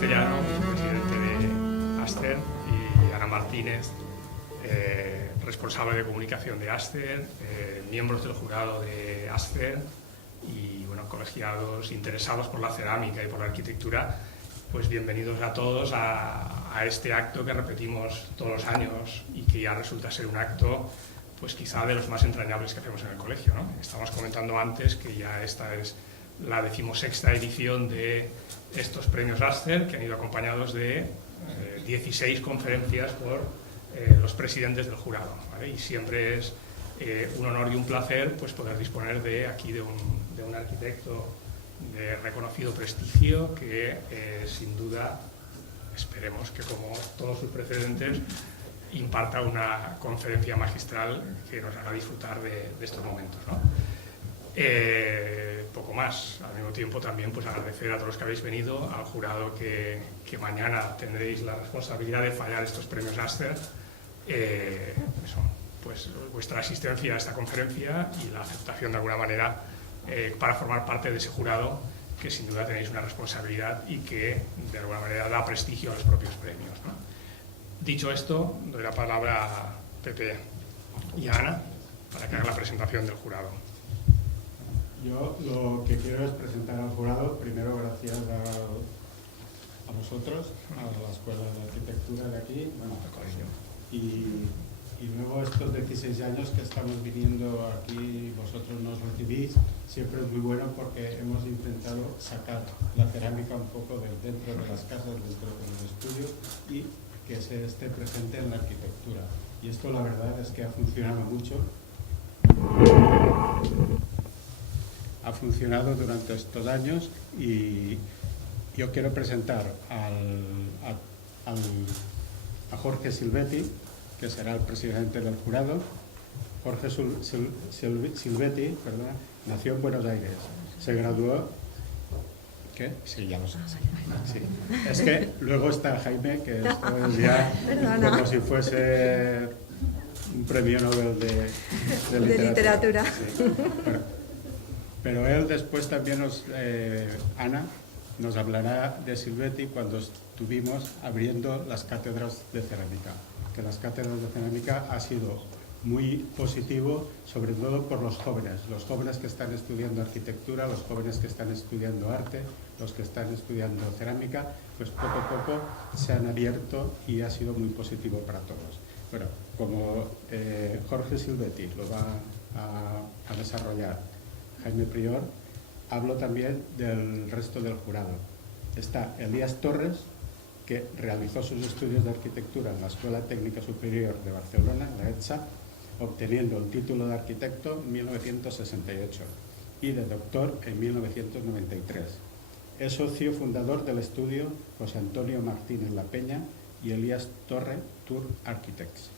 Castellano, presidente de Aster, y Ana Martínez, responsable de comunicación de Aster, miembros del jurado de Aster y bueno, colegiados interesados por la cerámica y por la arquitectura. Pues bienvenidos a todos a este acto que repetimos todos los años y que ya resulta ser un acto pues quizá de los más entrañables que hacemos en el colegio, ¿no? Estamos comentando antes que ya esta es la 16ª edición de estos premios Aster, que han ido acompañados de 16 conferencias por los presidentes del jurado, ¿vale? Y siempre es un honor y un placer pues poder disponer de aquí de un arquitecto de reconocido prestigio que sin duda esperemos que, como todos sus precedentes, imparta una conferencia magistral que nos haga disfrutar de estos momentos, ¿no? Poco más. Al mismo tiempo también pues agradecer a todos los que habéis venido, al jurado que mañana tendréis la responsabilidad de fallar estos premios Aster, pues vuestra asistencia a esta conferencia y la aceptación de alguna manera para formar parte de ese jurado que sin duda tenéis una responsabilidad y que de alguna manera da prestigio a los propios premios, ¿no? Dicho esto, doy la palabra a Pepe y a Ana para que hagan la presentación del jurado. Yo lo que quiero es presentar al jurado, primero gracias a vosotros, a la Escuela de Arquitectura de aquí, bueno, y luego estos 16 años que estamos viniendo aquí, vosotros nos recibís, siempre es muy bueno porque hemos intentado sacar la cerámica un poco dentro de las casas, dentro del estudio y que se esté presente en la arquitectura. Y esto la verdad es que ha funcionado mucho. Ha funcionado durante estos años y yo quiero presentar a Jorge Silvetti, que será el presidente del jurado. Jorge Silvetti, nació en Buenos Aires, se graduó... ¿Qué? Sí, ya lo sé. Sí. Es que luego está Jaime, que esto es ya como si fuese un premio Nobel de literatura. Sí. Bueno, pero él después también Ana nos hablará de Silvetti cuando estuvimos abriendo las cátedras de cerámica, que las cátedras de cerámica ha sido muy positivo, sobre todo por los jóvenes que están estudiando arquitectura, los jóvenes que están estudiando arte, los que están estudiando cerámica, pues poco a poco se han abierto y ha sido muy positivo para todos. Bueno, como Jorge Silvetti lo va a desarrollar Jaime Prior, hablo también del resto del jurado. Está Elías Torres, que realizó sus estudios de arquitectura en la Escuela Técnica Superior de Barcelona, la ETSA, obteniendo el título de arquitecto en 1968 y de doctor en 1993. Es socio fundador del estudio José Antonio Martínez La Peña y Elías Torre Tour Architects,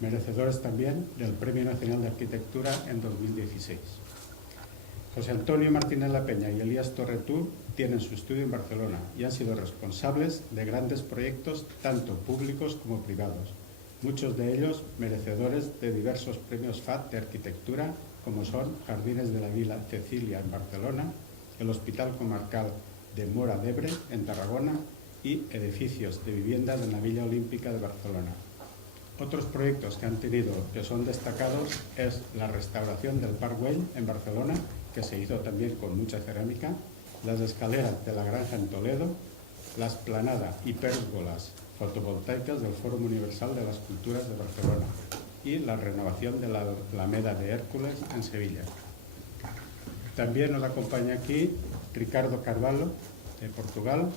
merecedores también del Premio Nacional de Arquitectura en 2016. José Antonio Martínez La Peña y Elías Torre Tour tienen su estudio en Barcelona y han sido responsables de grandes proyectos tanto públicos como privados, muchos de ellos merecedores de diversos premios FAD de arquitectura, como son Jardines de la Vila Cecilia en Barcelona, el Hospital Comarcal de Móra d'Ebre en Tarragona y edificios de viviendas en la Villa Olímpica de Barcelona. Otros proyectos que han tenido que son destacados es la restauración del Parc Güell en Barcelona, que se hizo también con mucha cerámica, las escaleras de la Granja en Toledo, la esplanada y pérgolas fotovoltaicas del Fórum Universal de las Culturas de Barcelona y la renovación de la Alameda de Hércules en Sevilla. También nos acompaña aquí Ricardo Carvalho, de Portugal,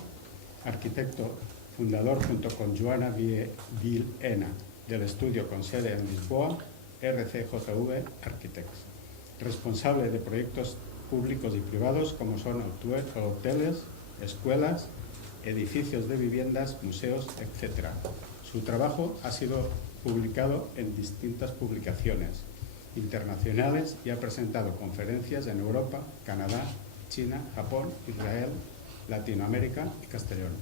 arquitecto fundador junto con Joana Vilhena del estudio con sede en Lisboa, RCJV Architects, responsable de proyectos públicos y privados como son hoteles, escuelas, edificios de viviendas, museos, etc. Su trabajo ha sido publicado en distintas publicaciones internacionales y ha presentado conferencias en Europa, Canadá, China, Japón, Israel, Latinoamérica y Castellón.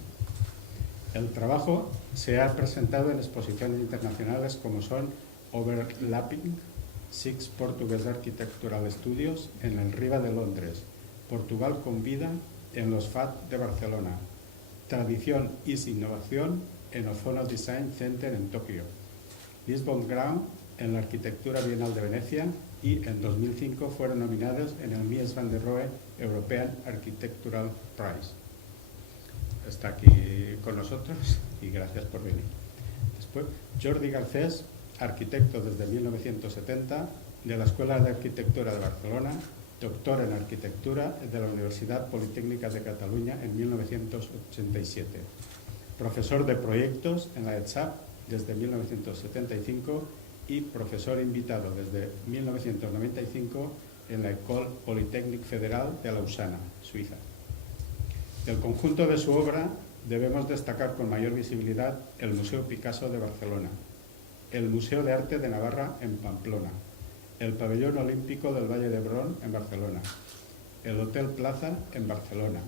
El trabajo se ha presentado en exposiciones internacionales como son Overlapping, Six Portuguese Architectural Studios en el Riva de Londres, Portugal con Vida en los FAD de Barcelona, Tradición is Innovación en Ozono Design Center en Tokio, Lisbon Ground en la Arquitectura Bienal de Venecia y en 2005 fueron nominados en el Mies van der Rohe European Architectural Prize. Está aquí con nosotros y gracias por venir. Después, Jordi Garcés, arquitecto desde 1970 de la Escuela de Arquitectura de Barcelona, doctor en Arquitectura de la Universidad Politécnica de Cataluña en 1987, profesor de proyectos en la ETSAP desde 1975 y profesor invitado desde 1995 en la École Polytechnique Federal de Lausana, Suiza. Del conjunto de su obra debemos destacar con mayor visibilidad el Museo Picasso de Barcelona, el Museo de Arte de Navarra en Pamplona, el Pabellón Olímpico del Valle de Hebrón en Barcelona, el Hotel Plaza en Barcelona,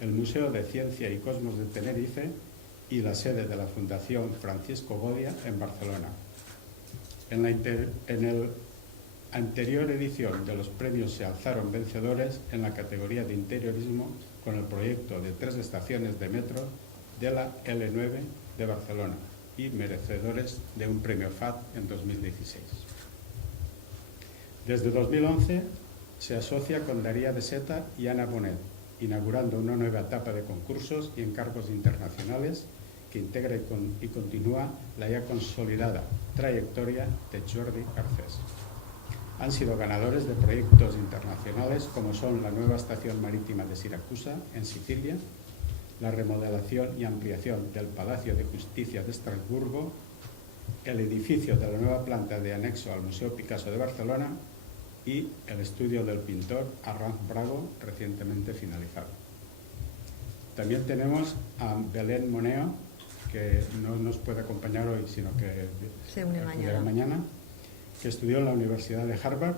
el Museo de Ciencia y Cosmos de Tenerife y la sede de la Fundación Francisco Godia en Barcelona. En la anterior edición de los premios se alzaron vencedores en la categoría de interiorismo con el proyecto de 3 estaciones de metro de la L9 de Barcelona y merecedores de un premio FAD en 2016. Desde 2011 se asocia con Daría de Seta y Ana Bonet, inaugurando una nueva etapa de concursos y encargos internacionales que integra y continúa la ya consolidada trayectoria de Jordi Garcés. Han sido ganadores de proyectos internacionales como son la nueva estación marítima de Siracusa, en Sicilia, la remodelación y ampliación del Palacio de Justicia de Estrasburgo, el edificio de la nueva planta de anexo al Museo Picasso de Barcelona y el estudio del pintor Arranz Brago, recientemente finalizado. También tenemos a Belén Moneo, que no nos puede acompañar hoy, sino que se une mañana, que estudió en la Universidad de Harvard,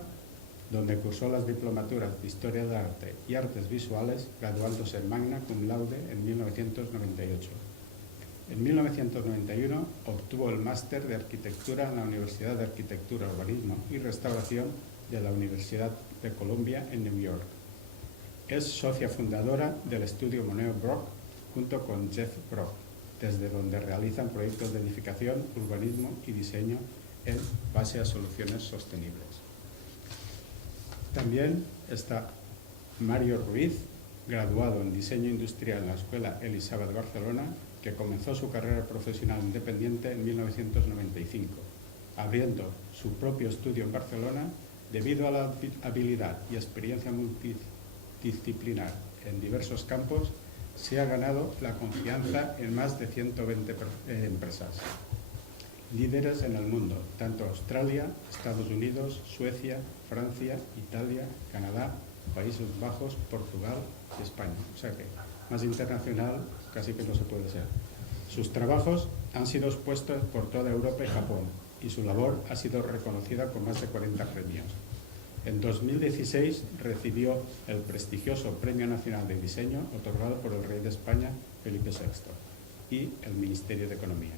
donde cursó las diplomaturas de Historia del Arte y Artes Visuales, graduándose magna cum laude en 1998. En 1991 obtuvo el máster de Arquitectura en la Universidad de Arquitectura, Urbanismo y Restauración de la Universidad de Columbia en New York. Es socia fundadora del estudio Moneo Brock junto con Jeff Brock, desde donde realizan proyectos de edificación, urbanismo y diseño en base a soluciones sostenibles. También está Mario Ruiz, graduado en Diseño Industrial en la Escuela Elisava de Barcelona, que comenzó su carrera profesional independiente en 1995, abriendo su propio estudio en Barcelona debido a la habilidad y experiencia multidisciplinar en diversos campos. Se ha ganado la confianza en más de 120 empresas, líderes en el mundo, tanto Australia, Estados Unidos, Suecia, Francia, Italia, Canadá, Países Bajos, Portugal y España. O sea que más internacional casi que no se puede ser. Sus trabajos han sido expuestos por toda Europa y Japón y su labor ha sido reconocida con más de 40 premios. En 2016 recibió el prestigioso Premio Nacional de Diseño otorgado por el Rey de España, Felipe VI, y el Ministerio de Economía.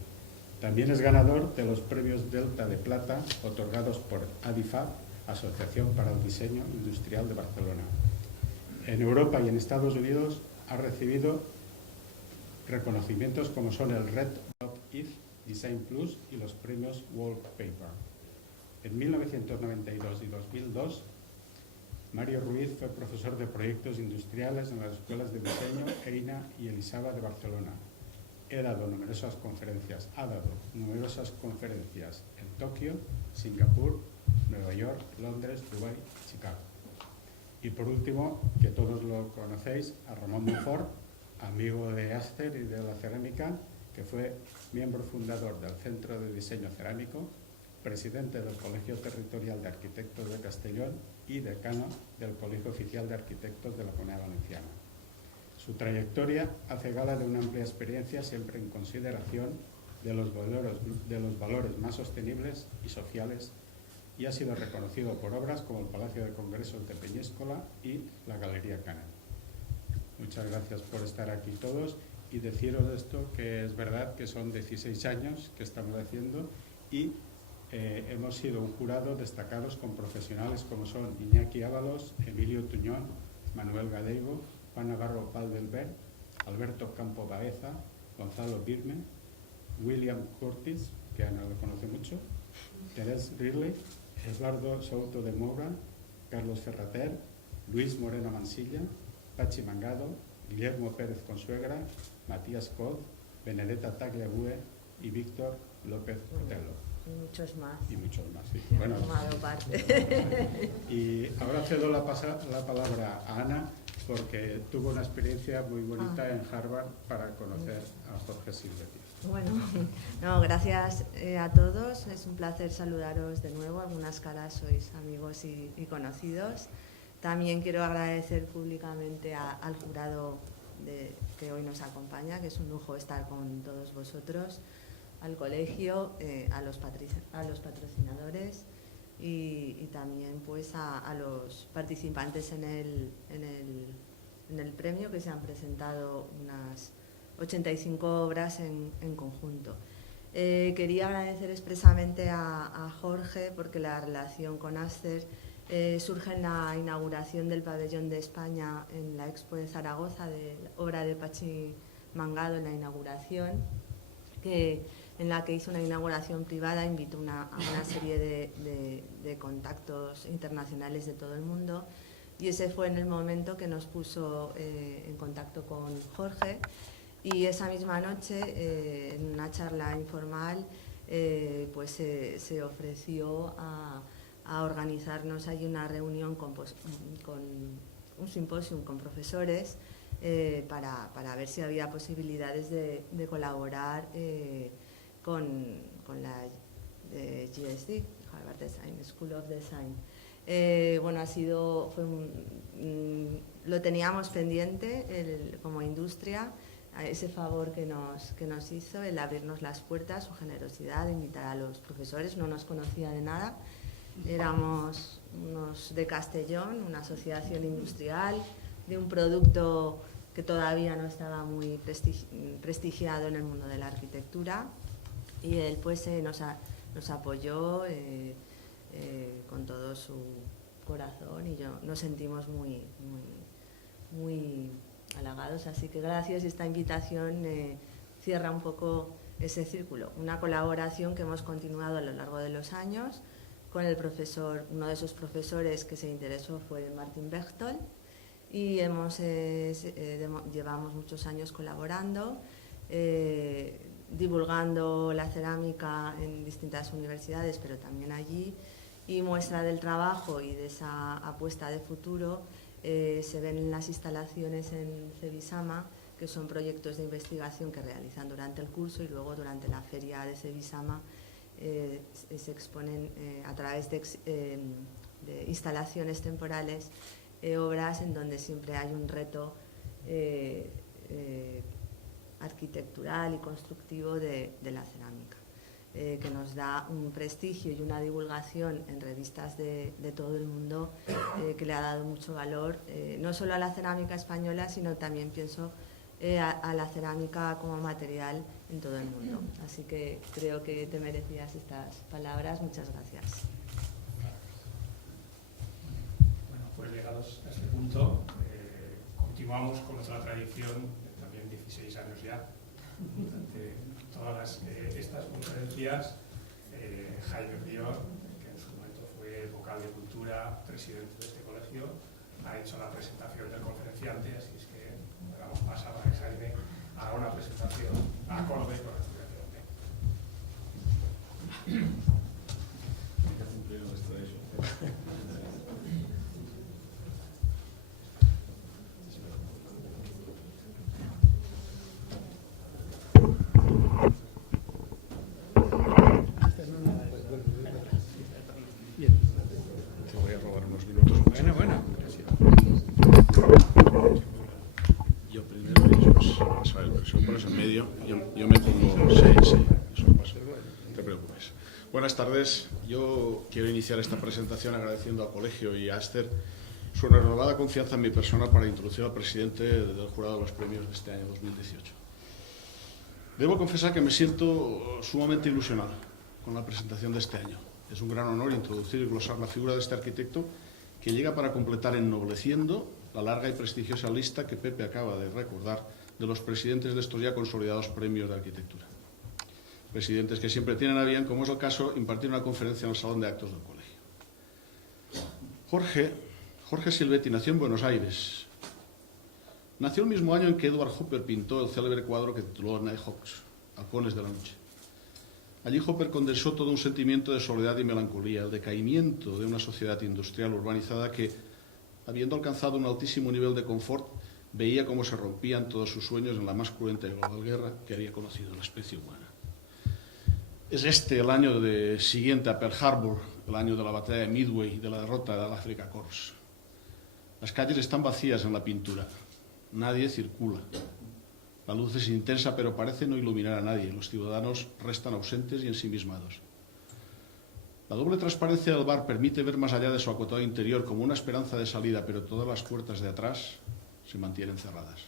También es ganador de los premios Delta de Plata otorgados por ADIFAB, Asociación para el Diseño Industrial de Barcelona. En Europa y en Estados Unidos ha recibido reconocimientos como son el Red Dot If Design Plus y los premios Wallpaper. En 1992 y 2002, Mario Ruiz fue profesor de proyectos industriales en las escuelas de diseño EINA y Elisava de Barcelona. Ha dado numerosas conferencias en Tokio, Singapur, Nueva York, Londres, Dubái y Chicago. Y por último, que todos lo conocéis, a Ramón Monfort, amigo de Aster y de la cerámica, que fue miembro fundador del Centro de Diseño Cerámico, presidente del Colegio Territorial de Arquitectos de Castellón y decano del Colegio Oficial de Arquitectos de la Comunidad Valenciana. Su trayectoria hace gala de una amplia experiencia siempre en consideración de los valores más sostenibles y sociales y ha sido reconocido por obras como el Palacio de Congresos de Peñíscola y la Galería Canal. Muchas gracias por estar aquí todos y deciros esto, que es verdad que son 16 años que estamos haciendo y hemos sido un jurado destacados con profesionales como son Iñaki Ábalos, Emilio Tuñón, Manuel Gadeigo, Juan Navarro Valdelver, Alberto Campo Baeza, Gonzalo Birme, William Curtis, que Ana lo conoce mucho, Teresa Ridley, Eduardo Souto de Moura, Carlos Ferrater, Luis Moreno Mansilla, Pachi Mangado, Guillermo Pérez Consuegra, Matías Cod, Benedetta Tagliabue y Víctor López Otelo. Y muchos más. Y muchos más, sí. Que Bueno, han tomado parte. y ahora cedo la palabra a Ana, porque tuvo una experiencia muy bonita en Harvard para conocer a Jorge Silvetti. Bueno, no, gracias a todos. Es un placer saludaros de nuevo. Algunas caras sois amigos y conocidos. También quiero agradecer públicamente al jurado que hoy nos acompaña, que es un lujo estar con todos vosotros, al colegio, a los patrocinadores y también pues a los participantes en el premio, que se han presentado unas 85 obras en conjunto. Quería agradecer expresamente a Jorge, porque la relación con Aster surge en la inauguración del pabellón de España en la Expo de Zaragoza, de obra de Pachi Mangado en la inauguración, en la que hizo una inauguración privada, invitó a una serie de contactos internacionales de todo el mundo, y ese fue en el momento que nos puso en contacto con Jorge. Y esa misma noche, en una charla informal, pues se ofreció a organizarnos allí una reunión con un simposio con profesores para ver si había posibilidades de colaborar con la GSD, Harvard Design School of Design. Bueno, lo teníamos pendiente como industria, ese favor que nos hizo, el abrirnos las puertas, su generosidad, de invitar a los profesores. No nos conocía de nada, éramos unos de Castellón, una asociación industrial, de un producto que todavía no estaba muy prestigiado en el mundo de la arquitectura, y él pues nos apoyó con todo su corazón, y nos sentimos muy halagados. Así que gracias. Esta invitación cierra un poco ese círculo, una colaboración que hemos continuado a lo largo de los años con el profesor. Uno de esos profesores que se interesó fue Martin Bechtold, y llevamos muchos años colaborando, divulgando la cerámica en distintas universidades, pero también allí, y muestra del trabajo y de esa apuesta de futuro se ven en las instalaciones en Cebisama, que son proyectos de investigación que realizan durante el curso, y luego durante la feria de Cebisama se exponen a través de instalaciones temporales obras en donde siempre hay un reto arquitectural y constructivo de la cerámica, que nos da un prestigio y una divulgación en revistas de todo el mundo, que le ha dado mucho valor, no solo a la cerámica española, sino también, pienso, a la cerámica como material en todo el mundo. Así que creo que te merecías estas palabras. Muchas gracias. Bueno, pues llegados a este punto, continuamos con nuestra tradición, también 16 años ya, durante todas estas conferencias. Jaime Prior, que en su momento fue vocal de cultura, presidente de este colegio, ha hecho la presentación del conferenciante, así es que le damos paso a que Jaime haga una presentación acorde con la estudiante. Te voy a robar unos minutos. Bueno, gracias. Yo primero y después pasar el preso. Pones en medio. Yo me pongo 6, eso pasa. No te preocupes. Buenas tardes. Yo quiero iniciar esta presentación agradeciendo al colegio y a Aster su renovada confianza en mi persona para introducir al presidente del jurado de los premios de este año 2018. Debo confesar que me siento sumamente ilusionado con la presentación de este año. Es un gran honor introducir y glosar la figura de este arquitecto, que llega para completar ennobleciendo la larga y prestigiosa lista que Pepe acaba de recordar de los presidentes de estos ya consolidados premios de arquitectura. Presidentes que siempre tienen a bien, como es el caso, impartir una conferencia en el salón de actos del colegio. Jorge Silvetti nació en Buenos Aires. Nació el mismo año en que Edward Hopper pintó el célebre cuadro que tituló Nighthawks, Halcones de la Noche. Allí Hopper condensó todo un sentimiento de soledad y melancolía, el decaimiento de una sociedad industrial urbanizada que, habiendo alcanzado un altísimo nivel de confort, veía cómo se rompían todos sus sueños en la más cruenta y global guerra que había conocido la especie humana. Es este el año siguiente a Pearl Harbor, el año de la batalla de Midway y de la derrota del Afrika Korps. Las calles están vacías en la pintura. Nadie circula. La luz es intensa, pero parece no iluminar a nadie. Los ciudadanos restan ausentes y ensimismados. La doble transparencia del bar permite ver más allá de su acotado interior como una esperanza de salida, pero todas las puertas de atrás se mantienen cerradas.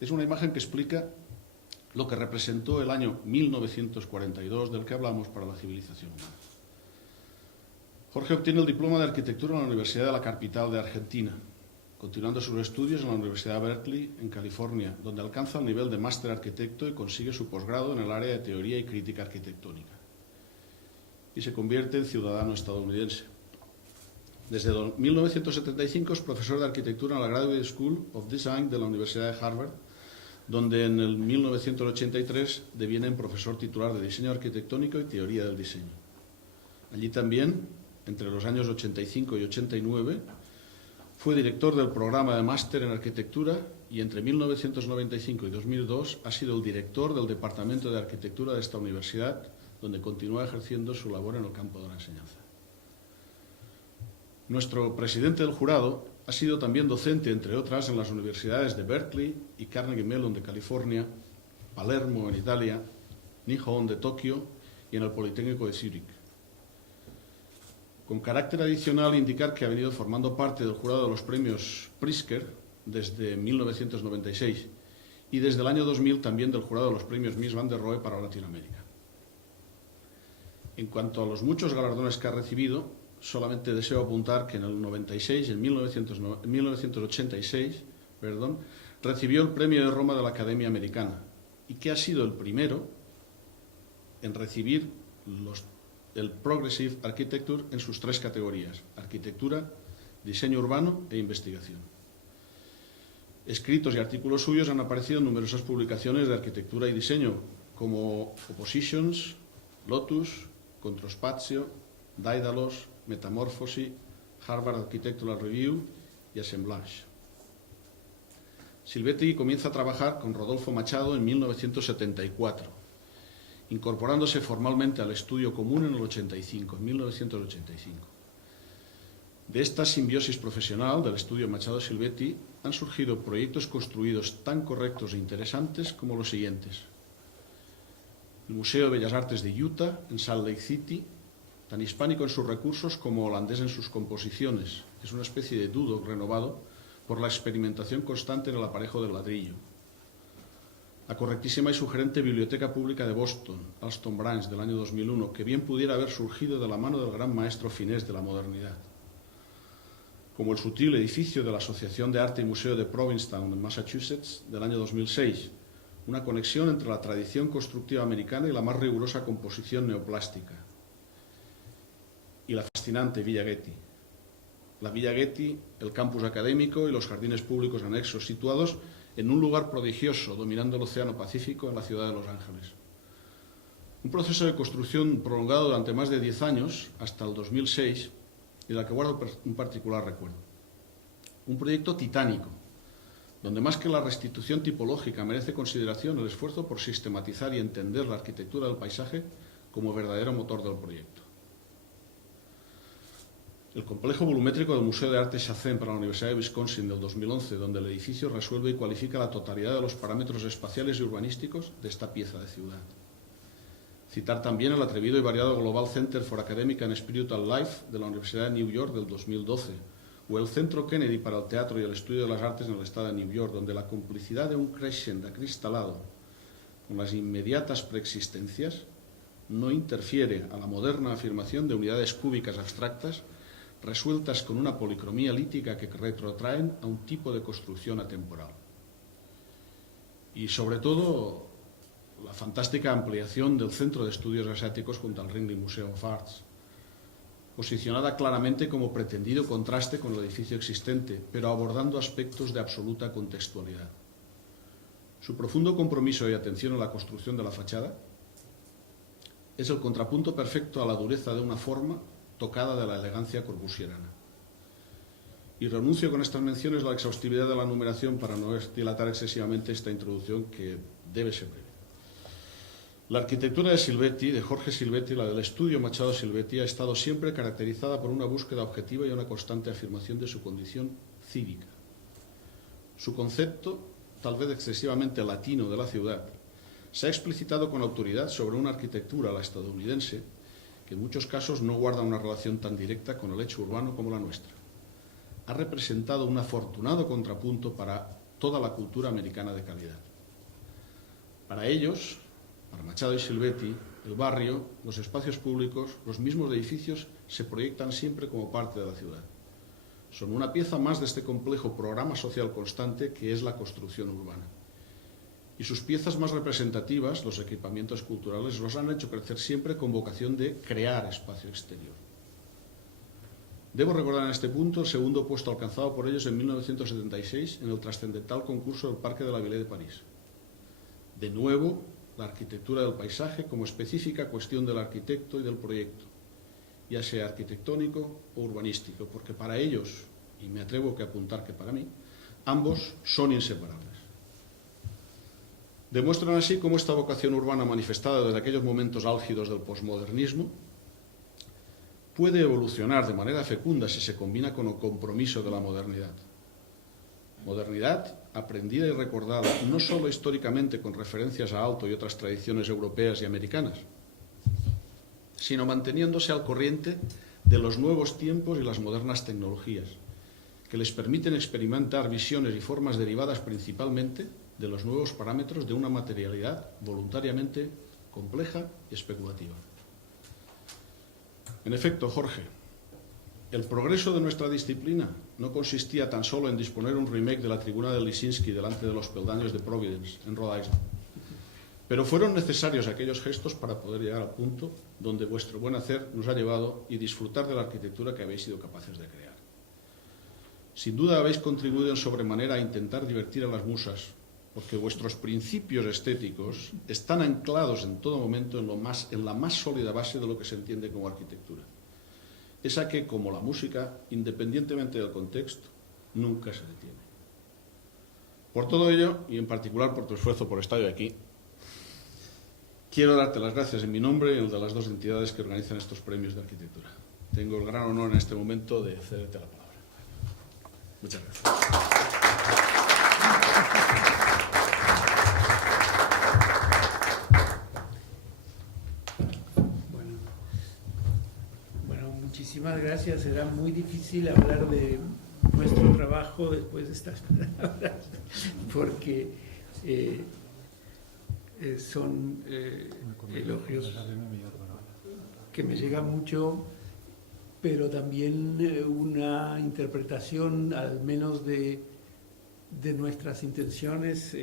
Es una imagen que explica lo que representó el año 1942 del que hablamos para la civilización humana. Jorge obtiene el diploma de arquitectura en la Universidad de la capital de Argentina, continuando sus estudios en la Universidad de Berkeley, en California, donde alcanza el nivel de máster arquitecto y consigue su posgrado en el área de teoría y crítica arquitectónica. Y se convierte en ciudadano estadounidense. Desde 1975 es profesor de arquitectura en la Graduate School of Design de la Universidad de Harvard, donde en el 1983 deviene profesor titular de diseño arquitectónico y teoría del diseño. Allí también, entre los años 85 y 89, fue director del programa de máster en arquitectura y entre 1995 y 2002 ha sido el director del Departamento de Arquitectura de esta universidad, donde continúa ejerciendo su labor en el campo de la enseñanza. Nuestro presidente del jurado ha sido también docente, entre otras, en las universidades de Berkeley y Carnegie Mellon de California, Palermo en Italia, Nihon de Tokio y en el Politécnico de Zúrich. Con carácter adicional, indicar que ha venido formando parte del jurado de los premios Pritzker desde 1996 y desde el año 2000 también del jurado de los premios Mies van der Rohe para Latinoamérica. En cuanto a los muchos galardones que ha recibido, solamente deseo apuntar que en el 96, en 1986, recibió el Premio de Roma de la Academia Americana y que ha sido el primero en recibir el Progressive Architecture en sus tres categorías: arquitectura, diseño urbano e investigación. Escritos y artículos suyos han aparecido en numerosas publicaciones de arquitectura y diseño, como Oppositions, Lotus, Controspazio, Daedalus, Metamorphosis, Harvard Architectural Review y Assemblage. Silvetti comienza a trabajar con Rodolfo Machado en 1974, incorporándose formalmente al estudio común en 1985. De esta simbiosis profesional del estudio Machado-Silvetti han surgido proyectos construidos tan correctos e interesantes como los siguientes: el Museo de Bellas Artes de Utah, en Salt Lake City, tan hispánico en sus recursos como holandés en sus composiciones. Es una especie de Dudok renovado por la experimentación constante en el aparejo del ladrillo. La correctísima y sugerente Biblioteca Pública de Boston, Alston Branch, del año 2001, que bien pudiera haber surgido de la mano del gran maestro finés de la modernidad. Como el sutil edificio de la Asociación de Arte y Museo de Provincetown, en Massachusetts, del año 2006, una conexión entre la tradición constructiva americana y la más rigurosa composición neoplástica. Y la fascinante Villa Getty. La Villa Getty, el campus académico y los jardines públicos anexos, situados en un lugar prodigioso, dominando el Océano Pacífico en la ciudad de Los Ángeles. Un proceso de construcción prolongado durante más de 10 años, hasta el 2006, y de la que guardo un particular recuerdo. Un proyecto titánico, donde más que la restitución tipológica merece consideración el esfuerzo por sistematizar y entender la arquitectura del paisaje como verdadero motor del proyecto. El complejo volumétrico del Museo de Arte Chazén para la Universidad de Wisconsin del 2011, donde el edificio resuelve y cualifica la totalidad de los parámetros espaciales y urbanísticos de esta pieza de ciudad. Citar también el atrevido y variado Global Center for Academic and Spiritual Life de la Universidad de New York del 2012, o el Centro Kennedy para el Teatro y el Estudio de las Artes en el estado de New York, donde la complicidad de un crescent acristalado con las inmediatas preexistencias no interfiere a la moderna afirmación de unidades cúbicas abstractas resueltas con una policromía lítica que retrotraen a un tipo de construcción atemporal. y sobre todo la fantástica ampliación del Centro de Estudios Asiáticos junto al Ringling Museum of Arts, posicionada claramente como pretendido contraste con el edificio existente, pero abordando aspectos de absoluta contextualidad. Su profundo compromiso y atención a la construcción de la fachada es el contrapunto perfecto a la dureza de una forma tocada de la elegancia corbusierana. Y renuncio con estas menciones a la exhaustividad de la numeración para no dilatar excesivamente esta introducción que debe ser breve. La arquitectura de Silvetti, de Jorge Silvetti, la del estudio Machado Silvetti, ha estado siempre caracterizada por una búsqueda objetiva y una constante afirmación de su condición cívica. Su concepto, tal vez excesivamente latino de la ciudad, se ha explicitado con autoridad sobre una arquitectura, la estadounidense, que en muchos casos no guarda una relación tan directa con el hecho urbano como la nuestra. Ha representado un afortunado contrapunto para toda la cultura americana de calidad. Para ellos, para Machado y Silvetti, el barrio, los espacios públicos, los mismos edificios se proyectan siempre como parte de la ciudad. Son una pieza más de este complejo programa social constante que es la construcción urbana. Y sus piezas más representativas, los equipamientos culturales, los han hecho crecer siempre con vocación de crear espacio exterior. Debo recordar en este punto el segundo puesto alcanzado por ellos en 1976 en el trascendental concurso del Parque de la Ville de París. De nuevo, la arquitectura del paisaje como específica cuestión del arquitecto y del proyecto, ya sea arquitectónico o urbanístico, porque para ellos, y me atrevo a apuntar que para mí, ambos son inseparables. Demuestran así cómo esta vocación urbana manifestada desde aquellos momentos álgidos del posmodernismo puede evolucionar de manera fecunda si se combina con el compromiso de la modernidad. Modernidad aprendida y recordada no solo históricamente con referencias a Aalto y otras tradiciones europeas y americanas, sino manteniéndose al corriente de los nuevos tiempos y las modernas tecnologías, que les permiten experimentar visiones y formas derivadas principalmente de los nuevos parámetros de una materialidad voluntariamente compleja y especulativa. En efecto, Jorge, el progreso de nuestra disciplina no consistía tan solo en disponer un remake de la tribuna de Lisinski delante de los peldaños de Providence, en Rhode Island, pero fueron necesarios aquellos gestos para poder llegar al punto donde vuestro buen hacer nos ha llevado y disfrutar de la arquitectura que habéis sido capaces de crear. Sin duda habéis contribuido en sobremanera a intentar divertir a las musas, porque vuestros principios estéticos están anclados en todo momento en la más sólida base de lo que se entiende como arquitectura. Esa que, como la música, independientemente del contexto, nunca se detiene. Por todo ello, y en particular por tu esfuerzo por estar hoy aquí, quiero darte las gracias en mi nombre y en el de las dos entidades que organizan estos premios de arquitectura. Tengo el gran honor en este momento de cederte la palabra. Muchas gracias. Muchísimas gracias. Será muy difícil hablar de nuestro trabajo después de estas palabras, porque son elogios que me llegan mucho, pero también una interpretación, al menos de nuestras intenciones,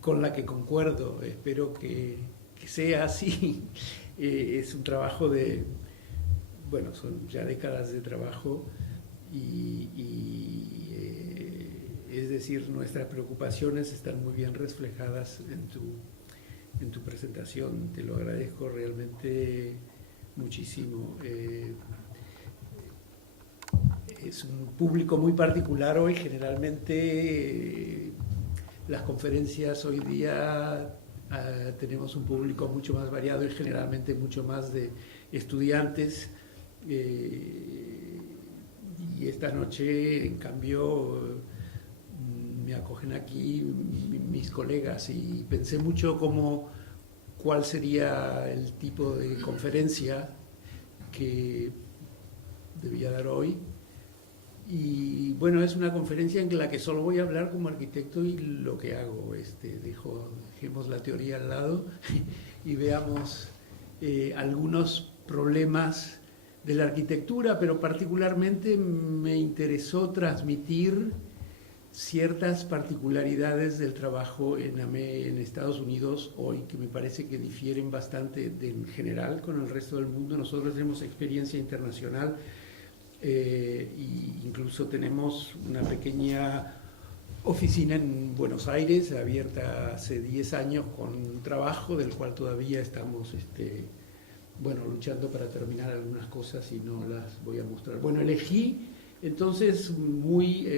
con la que concuerdo. Espero que sea así. Es un trabajo bueno, son ya décadas de trabajo es decir, nuestras preocupaciones están muy bien reflejadas en tu presentación. Te lo agradezco realmente muchísimo. Es un público muy particular hoy. Generalmente las conferencias hoy día tenemos un público mucho más variado y generalmente mucho más de estudiantes. Y esta noche, en cambio, me acogen aquí mis colegas y pensé mucho cuál sería el tipo de conferencia que debía dar hoy. Y bueno, es una conferencia en la que solo voy a hablar como arquitecto y lo que hago. Dejemos la teoría al lado y veamos algunos problemas de la arquitectura, pero particularmente me interesó transmitir ciertas particularidades del trabajo en Estados Unidos hoy, que me parece que difieren bastante en general con el resto del mundo. Nosotros tenemos experiencia internacional e incluso tenemos una pequeña oficina en Buenos Aires, abierta hace 10 años con trabajo, del cual todavía estamos luchando para terminar algunas cosas y no las voy a mostrar. Bueno, elegí entonces muy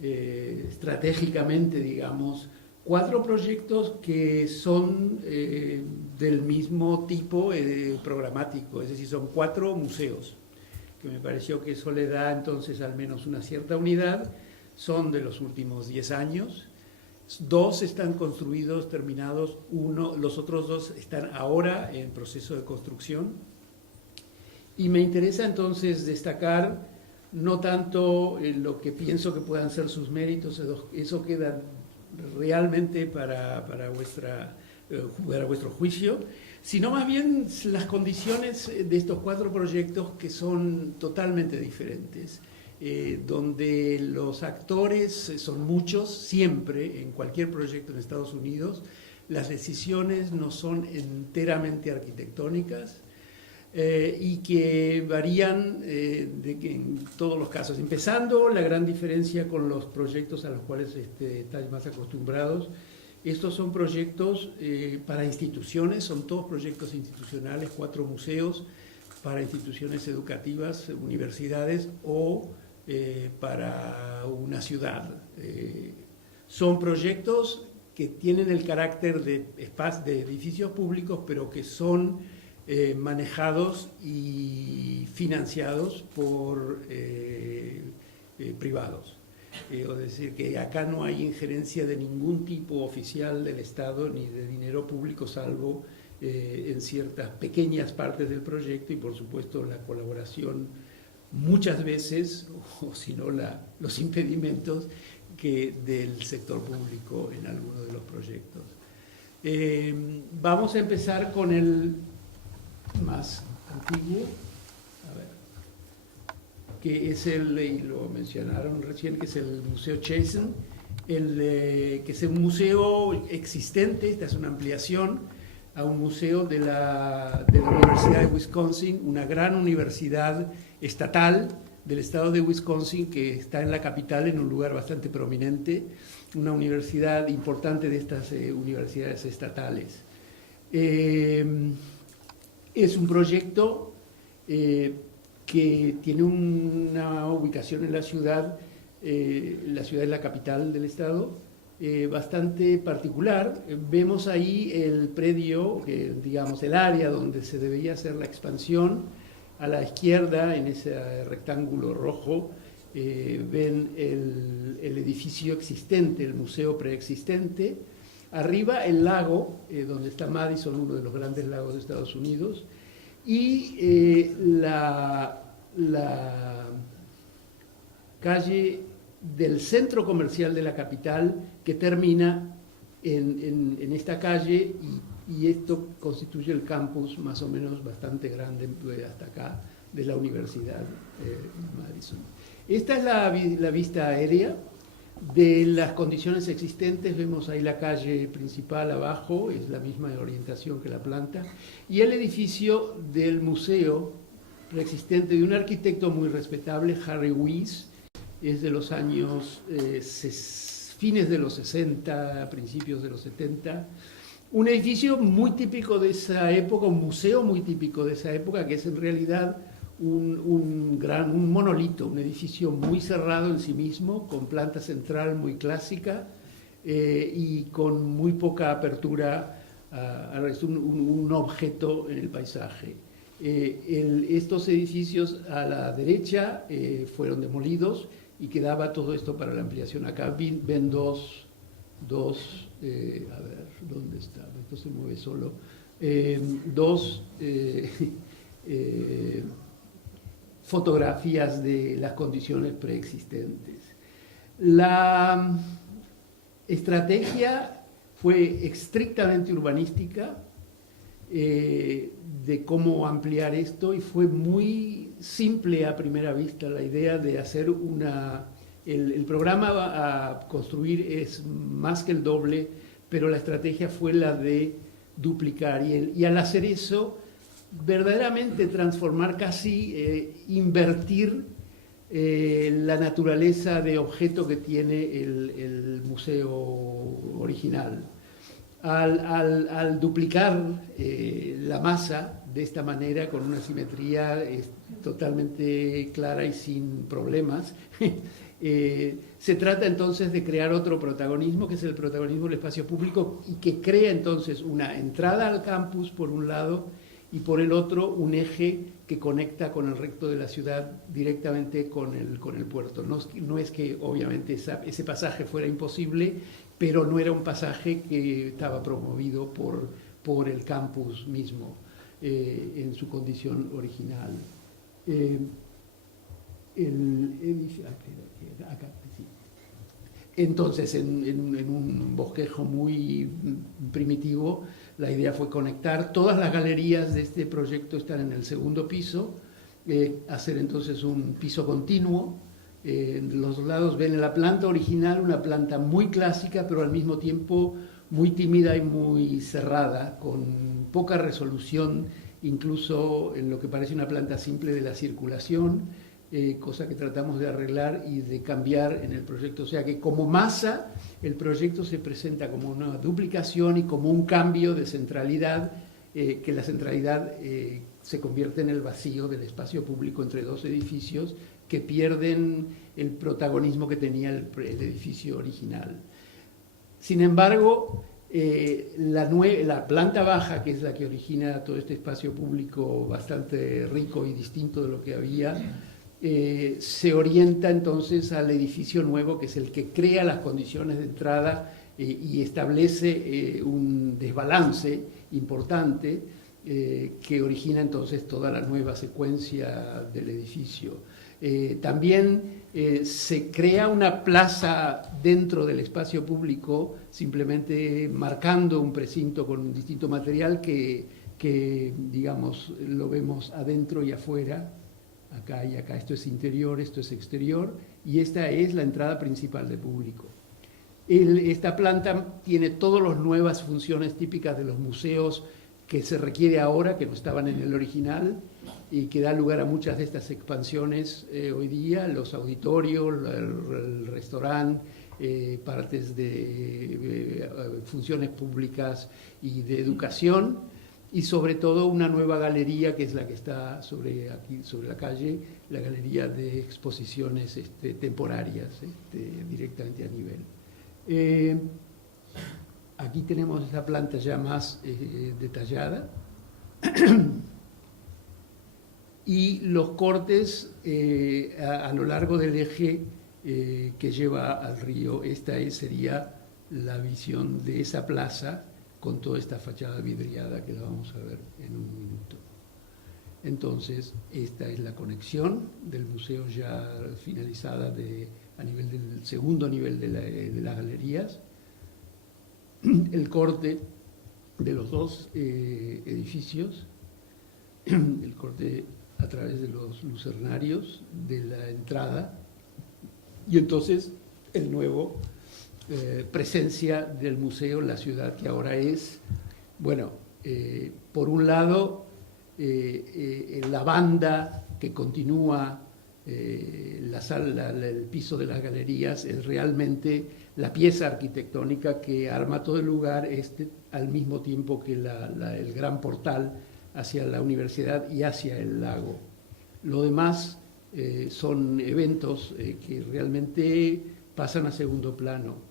estratégicamente, digamos, 4 proyectos que son del mismo tipo programático, es decir, son 4 museos, que me pareció que eso le da entonces al menos una cierta unidad. Son de los últimos 10 años, 2 están construidos, terminados, los otros 2 están ahora en proceso de construcción. Y me interesa entonces destacar no tanto lo que pienso que puedan ser sus méritos, eso queda realmente para vuestro juicio, sino más bien las condiciones de estos 4 proyectos que son totalmente diferentes. Donde los actores son muchos, siempre, en cualquier proyecto en Estados Unidos, las decisiones no son enteramente arquitectónicas y que varían en todos los casos. Empezando, la gran diferencia con los proyectos a los cuales estáis más acostumbrados. Estos son proyectos para instituciones, son todos proyectos institucionales, 4 museos para instituciones educativas, universidades o para una ciudad. Son proyectos que tienen el carácter de edificios públicos, pero que son manejados y financiados por privados. Es decir, que acá no hay injerencia de ningún tipo oficial del Estado ni de dinero público, salvo en ciertas pequeñas partes del proyecto y, por supuesto, la colaboración muchas veces, o si no los impedimentos del sector público en algunos de los proyectos. Vamos a empezar con el más antiguo, que es y lo mencionaron recién, que es el Museo Chazen, que es un museo existente. Esta es una ampliación a un museo de la Universidad de Wisconsin, una gran universidad estatal del estado de Wisconsin, que está en la capital, en un lugar bastante prominente, una universidad importante de estas universidades estatales. Es un proyecto que tiene una ubicación en la ciudad es la capital del estado, bastante particular. Vemos ahí el predio, digamos el área donde se debería hacer la expansión. A la izquierda, en ese rectángulo rojo, ven el edificio existente, el museo preexistente. Arriba el lago, donde está Madison, uno de los grandes lagos de Estados Unidos. Y la calle del centro comercial de la capital, que termina en esta calle, y esto constituye el campus más o menos bastante grande hasta acá de la Universidad Madison. Esta es la vista aérea de las condiciones existentes. Vemos ahí la calle principal abajo, es la misma orientación que la planta, y el edificio del museo preexistente de un arquitecto muy respetable, Harry Weese. Es de los años fines de los 60, principios de los 70. Un edificio muy típico de esa época, un museo muy típico de esa época, que es en realidad un monolito, un edificio muy cerrado en sí mismo, con planta central muy clásica y con muy poca apertura al resto, un objeto en el paisaje. Estos edificios a la derecha fueron demolidos y quedaba todo esto para la ampliación. Acá ven dos a ver, ¿dónde está? Esto se mueve solo. Dos fotografías de las condiciones preexistentes. La estrategia fue estrictamente urbanística de cómo ampliar esto, y fue muy simple a primera vista la idea de hacer una El programa a construir es más que el doble, pero la estrategia fue la de duplicar y al hacer eso, verdaderamente transformar, casi invertir la naturaleza de objeto que tiene el museo original. Al duplicar la masa de esta manera, con una simetría totalmente clara y sin problemas, se trata entonces de crear otro protagonismo, que es el protagonismo del espacio público, y que crea entonces una entrada al campus por un lado y por el otro un eje que conecta con el resto de la ciudad directamente con el puerto. No es que obviamente ese pasaje fuera imposible, pero no era un pasaje que estaba promovido por el campus mismo en su condición original. Entonces, en un bosquejo muy primitivo, la idea fue conectar todas las galerías de este proyecto, están en el segundo piso, hacer entonces un piso continuo. Los lados ven en la planta original una planta muy clásica, pero al mismo tiempo muy tímida y muy cerrada, con poca resolución, incluso en lo que parece una planta simple de la circulación, cosa que tratamos de arreglar y de cambiar en el proyecto. O sea que como masa el proyecto se presenta como una duplicación y como un cambio de centralidad, que la centralidad se convierte en el vacío del espacio público entre dos edificios que pierden el protagonismo que tenía el edificio original. Sin embargo, la planta baja, que es la que origina todo este espacio público bastante rico y distinto de lo que había, se orienta entonces al edificio nuevo, que es el que crea las condiciones de entrada y establece un desbalance importante que origina entonces toda la nueva secuencia del edificio. También se crea una plaza dentro del espacio público, simplemente marcando un precinto con un distinto material que digamos, lo vemos adentro y afuera, acá y acá. Esto es interior, esto es exterior, y esta es la entrada principal del público. Esta planta tiene todas las nuevas funciones típicas de los museos que se requiere ahora, que no estaban en el original, y que da lugar a muchas de estas expansiones hoy día: los auditorios, el restaurante, partes de funciones públicas y de educación, y sobre todo una nueva galería, que es la que está aquí sobre la calle, la galería de exposiciones temporarias, directamente a nivel. Aquí tenemos esta planta ya más detallada. Y los cortes a lo largo del eje que lleva al río. Esta sería la visión de esa plaza con toda esta fachada vidriada que la vamos a ver en un minuto. Entonces, esta es la conexión del museo ya finalizada a nivel del segundo nivel de las galerías. El corte de los dos edificios, el corte a través de los lucernarios de la entrada, y entonces el nuevo presencia del museo en la ciudad, que ahora es, bueno, por un lado la banda que continúa el piso de las galerías, es realmente la pieza arquitectónica que arma todo el lugar, al mismo tiempo que el gran portal hacia la universidad y hacia el lago. Lo demás son eventos que realmente pasan a segundo plano.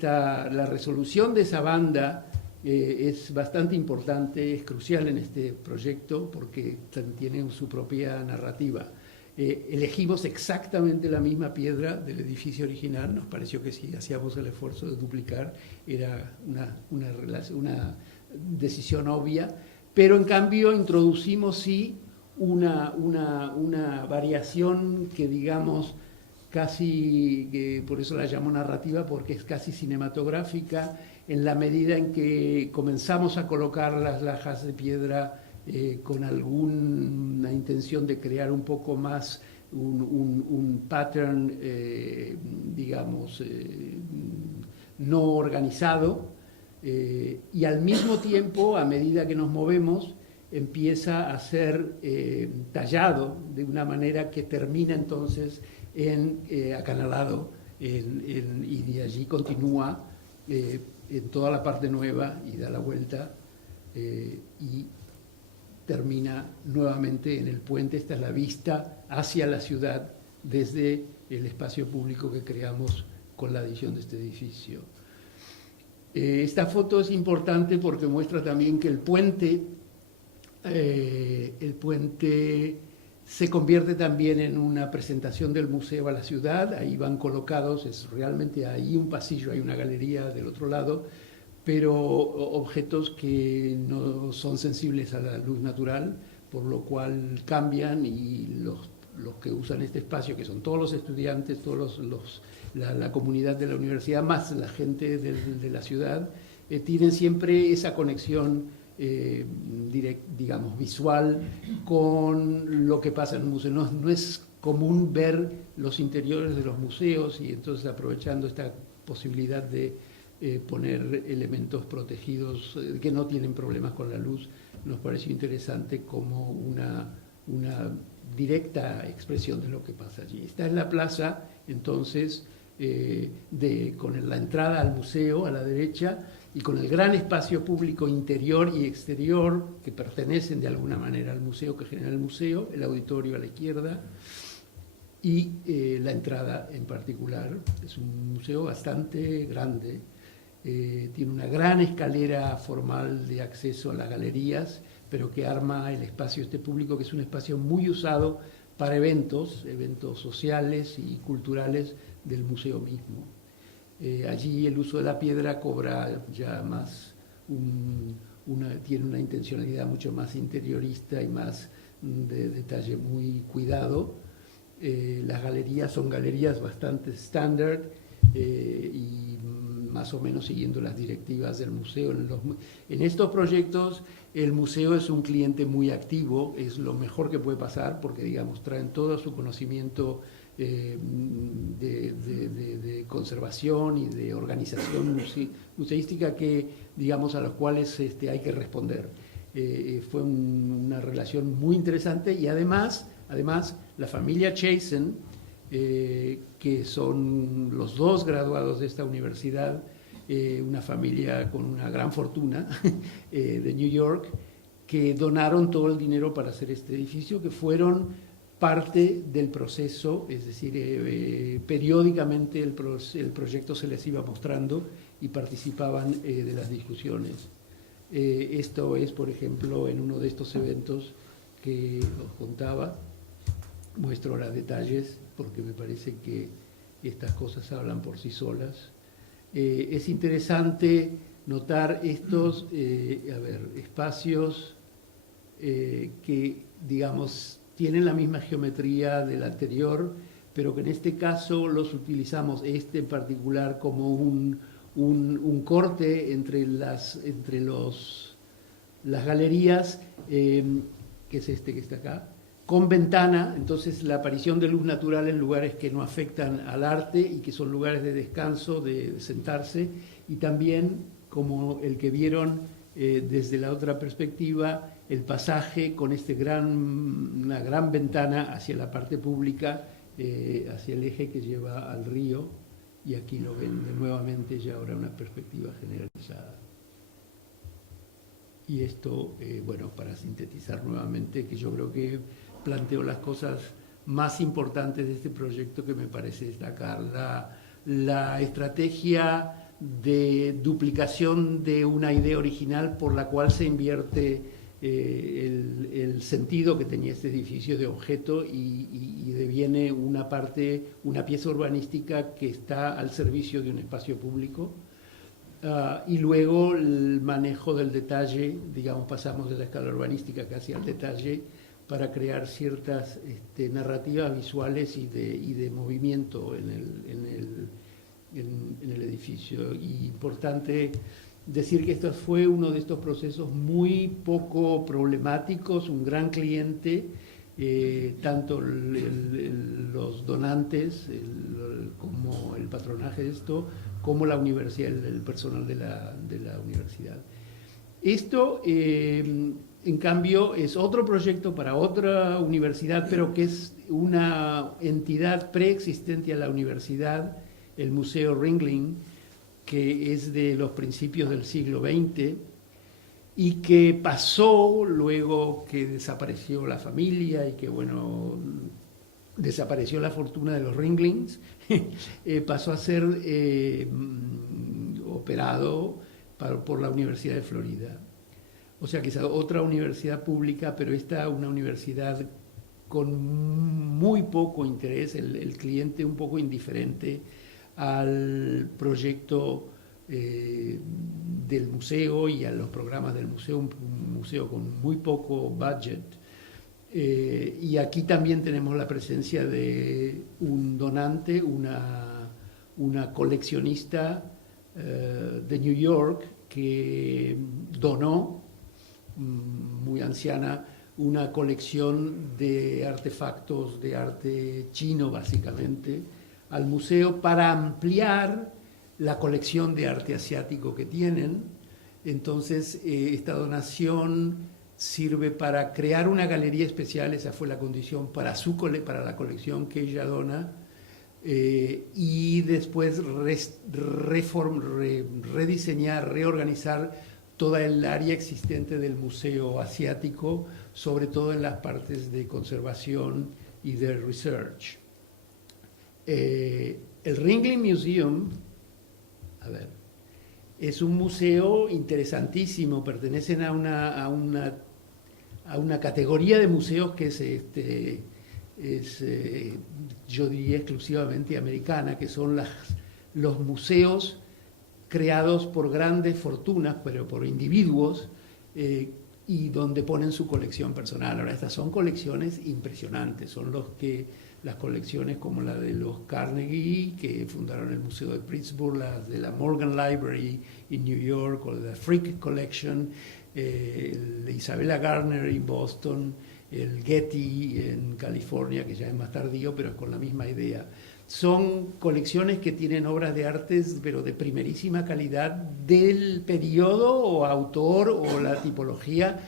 La resolución de esa banda es bastante importante, es crucial en este proyecto porque tiene su propia narrativa. Elegimos exactamente la misma piedra del edificio original. Nos pareció que si hacíamos el esfuerzo de duplicar era una decisión obvia, pero en cambio introducimos sí una variación que, digamos, casi, que por eso la llamo narrativa, porque es casi cinematográfica, en la medida en que comenzamos a colocar las lajas de piedra con alguna intención de crear un poco más un pattern, digamos, no organizado, y al mismo tiempo, a medida que nos movemos, empieza a ser tallado de una manera que termina entonces acanalado, y de allí continúa en toda la parte nueva y da la vuelta y termina nuevamente en el puente. Esta es la vista hacia la ciudad desde el espacio público que creamos con la adición de este edificio. Esta foto es importante porque muestra también que el puente se convierte también en una presentación del museo a la ciudad. Ahí van colocados, es realmente ahí un pasillo, hay una galería del otro lado, pero objetos que no son sensibles a la luz natural, por lo cual cambian, y los que usan este espacio, que son todos los estudiantes, todos la comunidad de la universidad, más la gente de la ciudad, tienen siempre esa conexión digamos, visual con lo que pasa en un museo. No es común ver los interiores de los museos, y entonces, aprovechando esta posibilidad de poner elementos protegidos que no tienen problemas con la luz, nos pareció interesante como una directa expresión de lo que pasa allí. Está en la plaza, entonces, con la entrada al museo a la derecha, y con el gran espacio público interior y exterior que pertenecen de alguna manera al museo, que genera el museo, el auditorio a la izquierda, y la entrada en particular. Es un museo bastante grande, tiene una gran escalera formal de acceso a las galerías, pero que arma el espacio público, que es un espacio muy usado para eventos sociales y culturales del museo mismo. Allí el uso de la piedra cobra ya más, tiene una intencionalidad mucho más interiorista y más de detalle muy cuidado. Las galerías son galerías bastante estándar y más o menos siguiendo las directivas del museo. En estos proyectos el museo es un cliente muy activo, es lo mejor que puede pasar, porque, digamos, traen todo su conocimiento de conservación y de organización museística que, digamos, a los cuales hay que responder. Fue una relación muy interesante, y además la familia Chazen, que son los dos graduados de esta universidad, una familia con una gran fortuna de New York, que donaron todo el dinero para hacer este edificio, que fueron parte del proceso, es decir, periódicamente el proyecto se les iba mostrando y participaban de las discusiones. Esto es, por ejemplo, en uno de estos eventos que os contaba. Muestro ahora detalles porque me parece que estas cosas hablan por sí solas. Es interesante notar estos espacios que, digamos, tienen la misma geometría del anterior, pero que en este caso los utilizamos, en particular, como un corte entre las galerías, que es este que está acá, con ventana. Entonces, la aparición de luz natural en lugares que no afectan al arte y que son lugares de descanso, de sentarse, y también, como el que vieron desde la otra perspectiva, el pasaje con una gran ventana hacia la parte pública, hacia el eje que lleva al río, y aquí lo ven nuevamente ya ahora una perspectiva generalizada. Y esto, bueno, para sintetizar nuevamente, que yo creo que planteo las cosas más importantes de este proyecto que me parece destacar: la estrategia de duplicación de una idea original por la cual se invierte el sentido que tenía este edificio de objeto y deviene una pieza urbanística que está al servicio de un espacio público. Y luego el manejo del detalle, digamos, pasamos de la escala urbanística casi al detalle para crear ciertas narrativas visuales y de movimiento en el edificio. Y importante decir que esto fue uno de estos procesos muy poco problemáticos, un gran cliente, tanto los donantes como el patronaje de esto, como la universidad, el personal de la universidad. Esto, en cambio, es otro proyecto para otra universidad, pero que es una entidad preexistente a la universidad, el Museo Ringling, que es de los principios del siglo XX y que pasó luego que desapareció la familia y que, bueno, desapareció la fortuna de los Ringlings, pasó a ser operado por la Universidad de Florida. O sea que es otra universidad pública, pero esta una universidad con muy poco interés, el cliente un poco indiferente al proyecto del museo y a los programas del museo, un museo con muy poco budget. Y aquí también tenemos la presencia de un donante, una coleccionista de New York que donó, muy anciana, una colección de artefactos de arte chino, básicamente, al museo para ampliar la colección de arte asiático que tienen. Entonces, esta donación sirve para crear una galería especial, esa fue la condición para la colección que ella dona, y después rediseñar, reorganizar toda el área existente del Museo Asiático, sobre todo en las partes de conservación y de research. El Ringling Museum, a ver, es un museo interesantísimo, pertenecen a una categoría de museos que es yo diría exclusivamente americana, que son los museos creados por grandes fortunas, pero por individuos, y donde ponen su colección personal. Ahora, estas son colecciones impresionantes, son las colecciones como la de los Carnegie, que fundaron el Museo de Pittsburgh, las de la Morgan Library en New York, o la Frick Collection, el de Isabella Gardner en Boston, el Getty en California, que ya es más tardío, pero con la misma idea. Son colecciones que tienen obras de artes, pero de primerísima calidad, del periodo o autor o la tipología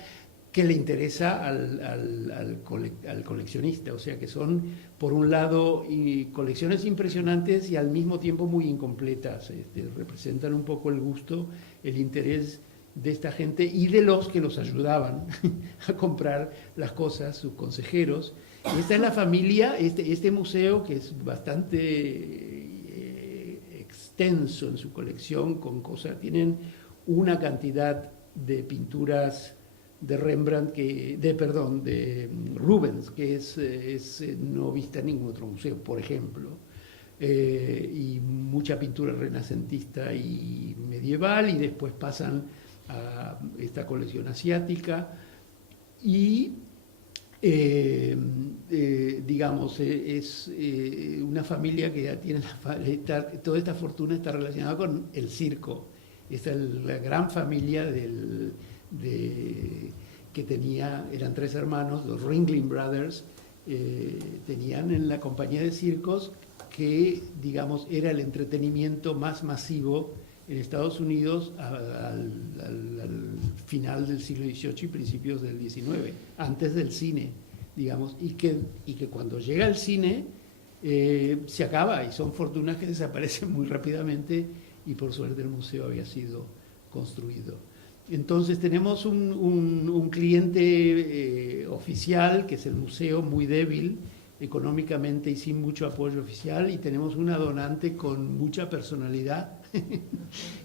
que le interesa al coleccionista. O sea que son, por un lado, colecciones impresionantes y al mismo tiempo muy incompletas. Representan un poco el gusto, el interés de esta gente y de los que los ayudaban a comprar las cosas, sus consejeros. Esta es la familia, este museo, que es bastante extenso en su colección, con cosas, tienen una cantidad de pinturas de Rembrandt, de Rubens, que es no vista en ningún otro museo, por ejemplo, y mucha pintura renacentista y medieval, y después pasan a esta colección asiática, y digamos, es una familia que ya tiene toda esta fortuna está relacionada con el circo. Esta es la gran familia que eran tres hermanos, los Ringling Brothers, tenían en la compañía de circos que, digamos, era el entretenimiento más masivo en Estados Unidos al final del siglo XVIII y principios del XIX, antes del cine, digamos, y que cuando llega el cine se acaba, y son fortunas que desaparecen muy rápidamente, y por suerte el museo había sido construido. Entonces tenemos un cliente oficial, que es el museo, muy débil económicamente y sin mucho apoyo oficial, y tenemos una donante con mucha personalidad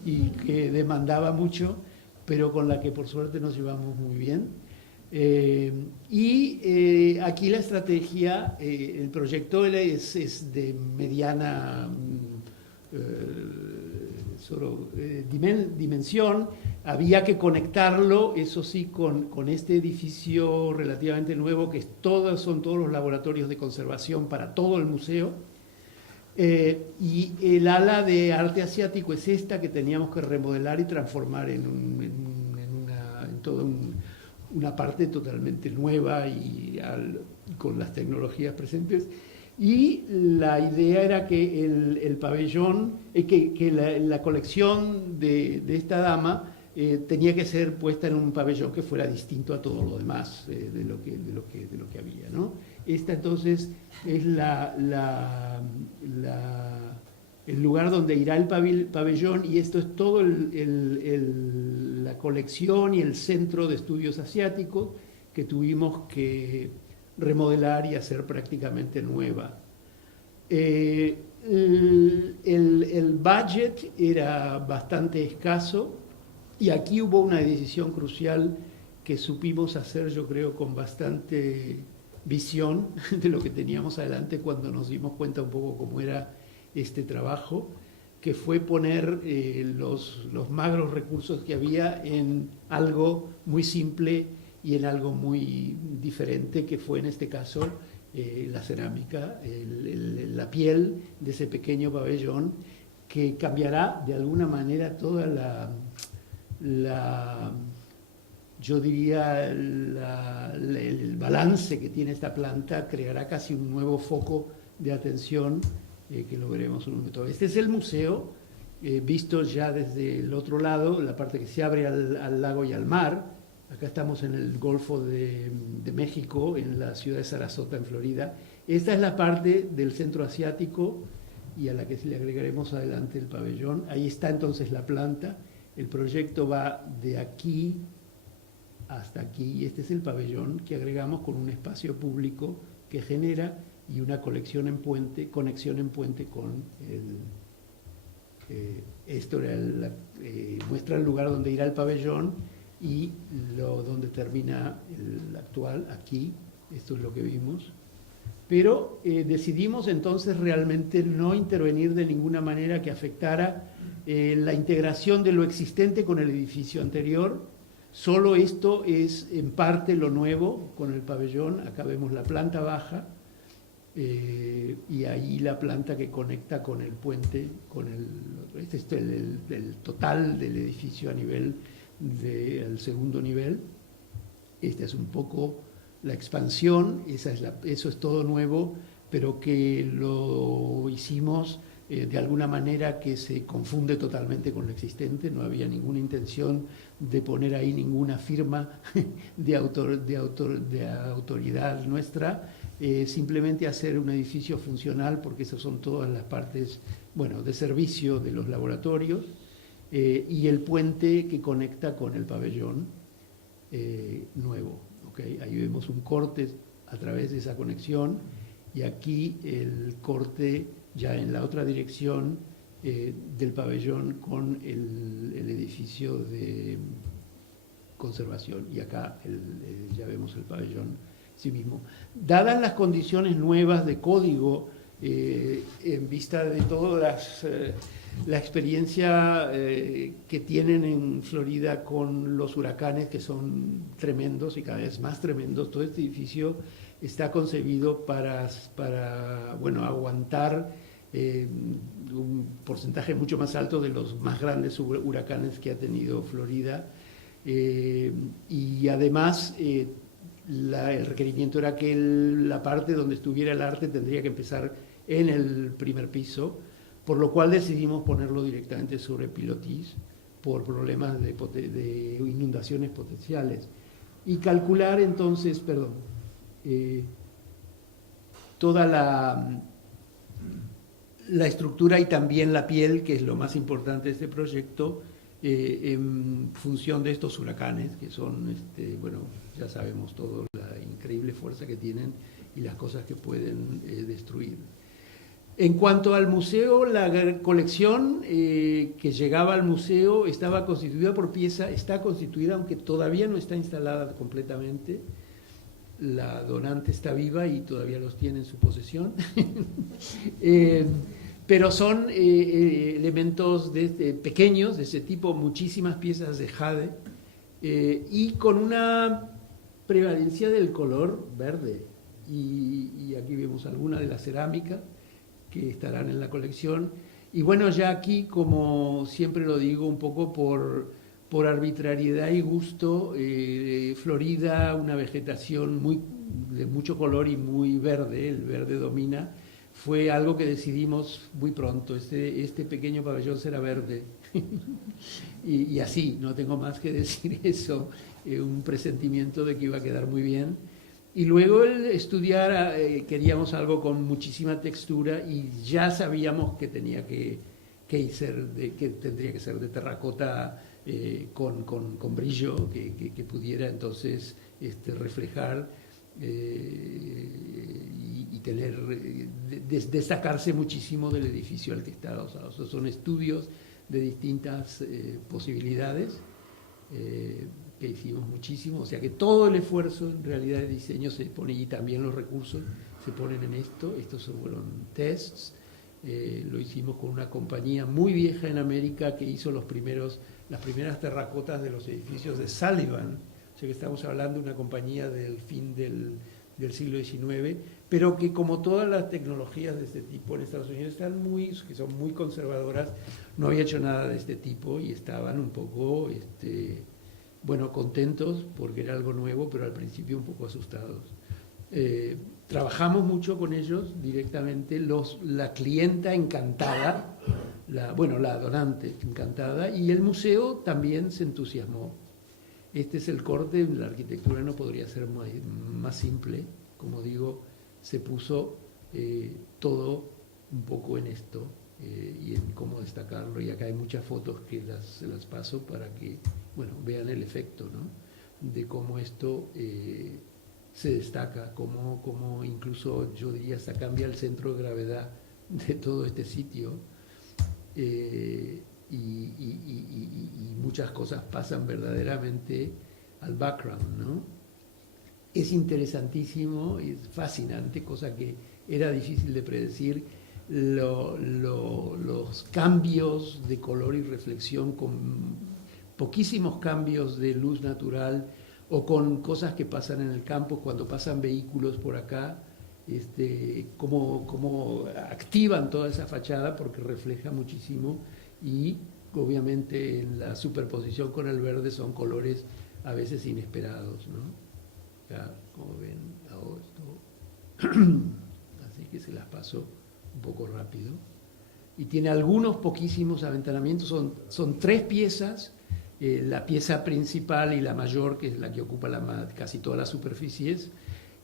y que demandaba mucho, pero con la que por suerte nos llevamos muy bien. Aquí la estrategia, el proyecto es de mediana dimensión. Había que conectarlo, eso sí, con este edificio relativamente nuevo, que son todos los laboratorios de conservación para todo el museo. Y el ala de arte asiático es esta, que teníamos que remodelar y transformar en toda una parte totalmente nueva y con las tecnologías presentes. Y la idea era que el pabellón, que la colección de esta dama tenía que ser puesta en un pabellón que fuera distinto a todo lo demás de lo que había, ¿no? Esta entonces es el lugar donde irá el pabellón, y esto es todo la colección y el centro de estudios asiáticos que tuvimos que remodelar y hacer prácticamente nueva. El budget era bastante escaso, y aquí hubo una decisión crucial que supimos hacer, yo creo, con bastante visión de lo que teníamos adelante cuando nos dimos cuenta un poco cómo era este trabajo, que fue poner los magros recursos que había en algo muy simple y en algo muy diferente, que fue en este caso la cerámica, la piel de ese pequeño pabellón, que cambiará de alguna manera toda yo diría, el balance que tiene esta planta. Creará casi un nuevo foco de atención que lo veremos en un momento. Este es el museo, visto ya desde el otro lado, la parte que se abre al lago y al mar. Acá estamos en el Golfo de México, en la ciudad de Sarasota, en Florida. Esta es la parte del centro asiático, y a la que le agregaremos adelante el pabellón. Ahí está entonces la planta. El proyecto va de aquí hasta aquí, y este es el pabellón que agregamos con un espacio público que genera y una conexión en puente con esto era muestra el lugar donde irá el pabellón y donde termina el actual, aquí. Esto es lo que vimos. Pero decidimos entonces realmente no intervenir de ninguna manera que afectara la integración de lo existente con el edificio anterior. Solo esto es en parte lo nuevo con el pabellón. Acá vemos la planta baja y ahí la planta que conecta con el puente, este es el total del edificio a nivel del segundo nivel. Esta es un poco la expansión, eso es todo nuevo, pero que lo hicimos de alguna manera que se confunde totalmente con lo existente. No había ninguna intención de poner ahí ninguna firma de autoridad nuestra, simplemente hacer un edificio funcional, porque esas son todas las partes, bueno, de servicio de los laboratorios, y el puente que conecta con el pabellón nuevo. ¿Okay? Ahí vemos un corte a través de esa conexión, y aquí el corte ya en la otra dirección del pabellón con el edificio de conservación, y acá ya vemos el pabellón sí mismo. Dadas las condiciones nuevas de código, en vista de toda la experiencia que tienen en Florida con los huracanes, que son tremendos y cada vez más tremendos, todo este edificio está concebido para aguantar un porcentaje mucho más alto de los más grandes huracanes que ha tenido Florida, y además el requerimiento era que la parte donde estuviera el arte tendría que empezar en el primer piso, por lo cual decidimos ponerlo directamente sobre pilotis por problemas de inundaciones potenciales, y calcular entonces, toda la estructura y también la piel, que es lo más importante de este proyecto, en función de estos huracanes, que son, ya sabemos todo, la increíble fuerza que tienen y las cosas que pueden destruir. En cuanto al museo, la colección que llegaba al museo estaba constituida por está constituida, aunque todavía no está instalada completamente. La donante está viva y todavía los tiene en su posesión. Pero son elementos pequeños de ese tipo, muchísimas piezas de jade, y con una prevalencia del color verde. Y aquí vemos algunas de la cerámica que estarán en la colección. Y bueno, ya aquí, como siempre lo digo, un poco por arbitrariedad y gusto, Florida, una vegetación muy de mucho color y muy verde, el verde domina, fue algo que decidimos muy pronto, este pequeño pabellón será verde. y así, no tengo más que decir eso, un presentimiento de que iba a quedar muy bien. Y luego el estudiar, queríamos algo con muchísima textura y ya sabíamos que tenía que tendría que ser de terracota con brillo, que pudiera entonces reflejar y tener, destacarse muchísimo del edificio al que está adosado. O sea, son estudios de distintas posibilidades que hicimos muchísimo, o sea que todo el esfuerzo en realidad de diseño se pone, y también los recursos se ponen en esto. Estos fueron tests, lo hicimos con una compañía muy vieja en América que hizo las primeras terracotas de los edificios de Sullivan, o sea que estamos hablando de una compañía del fin del siglo XIX, pero que como todas las tecnologías de este tipo en Estados Unidos que son muy conservadoras, no había hecho nada de este tipo y estaban un poco contentos porque era algo nuevo, pero al principio un poco asustados. Trabajamos mucho con ellos directamente, la clienta encantada, la donante encantada, y el museo también se entusiasmó. Este es el corte, la arquitectura no podría ser más simple, como digo, se puso todo un poco en esto y en cómo destacarlo, y acá hay muchas fotos que se las paso para que vean el efecto, ¿no?, de cómo esto se destaca, cómo incluso yo diría hasta cambia el centro de gravedad de todo este sitio, y muchas cosas pasan verdaderamente al background, ¿no? Es interesantísimo, es fascinante, cosa que era difícil de predecir, los cambios de color y reflexión con poquísimos cambios de luz natural, o con cosas que pasan en el campo cuando pasan vehículos por acá, cómo activan toda esa fachada porque refleja muchísimo, y obviamente en la superposición con el verde son colores a veces inesperados, ¿no? Ya, como ven, ahora así que se las paso un poco rápido. Y tiene algunos poquísimos aventanamientos, son 3 piezas, la pieza principal y la mayor, que es la que ocupa casi todas las superficies,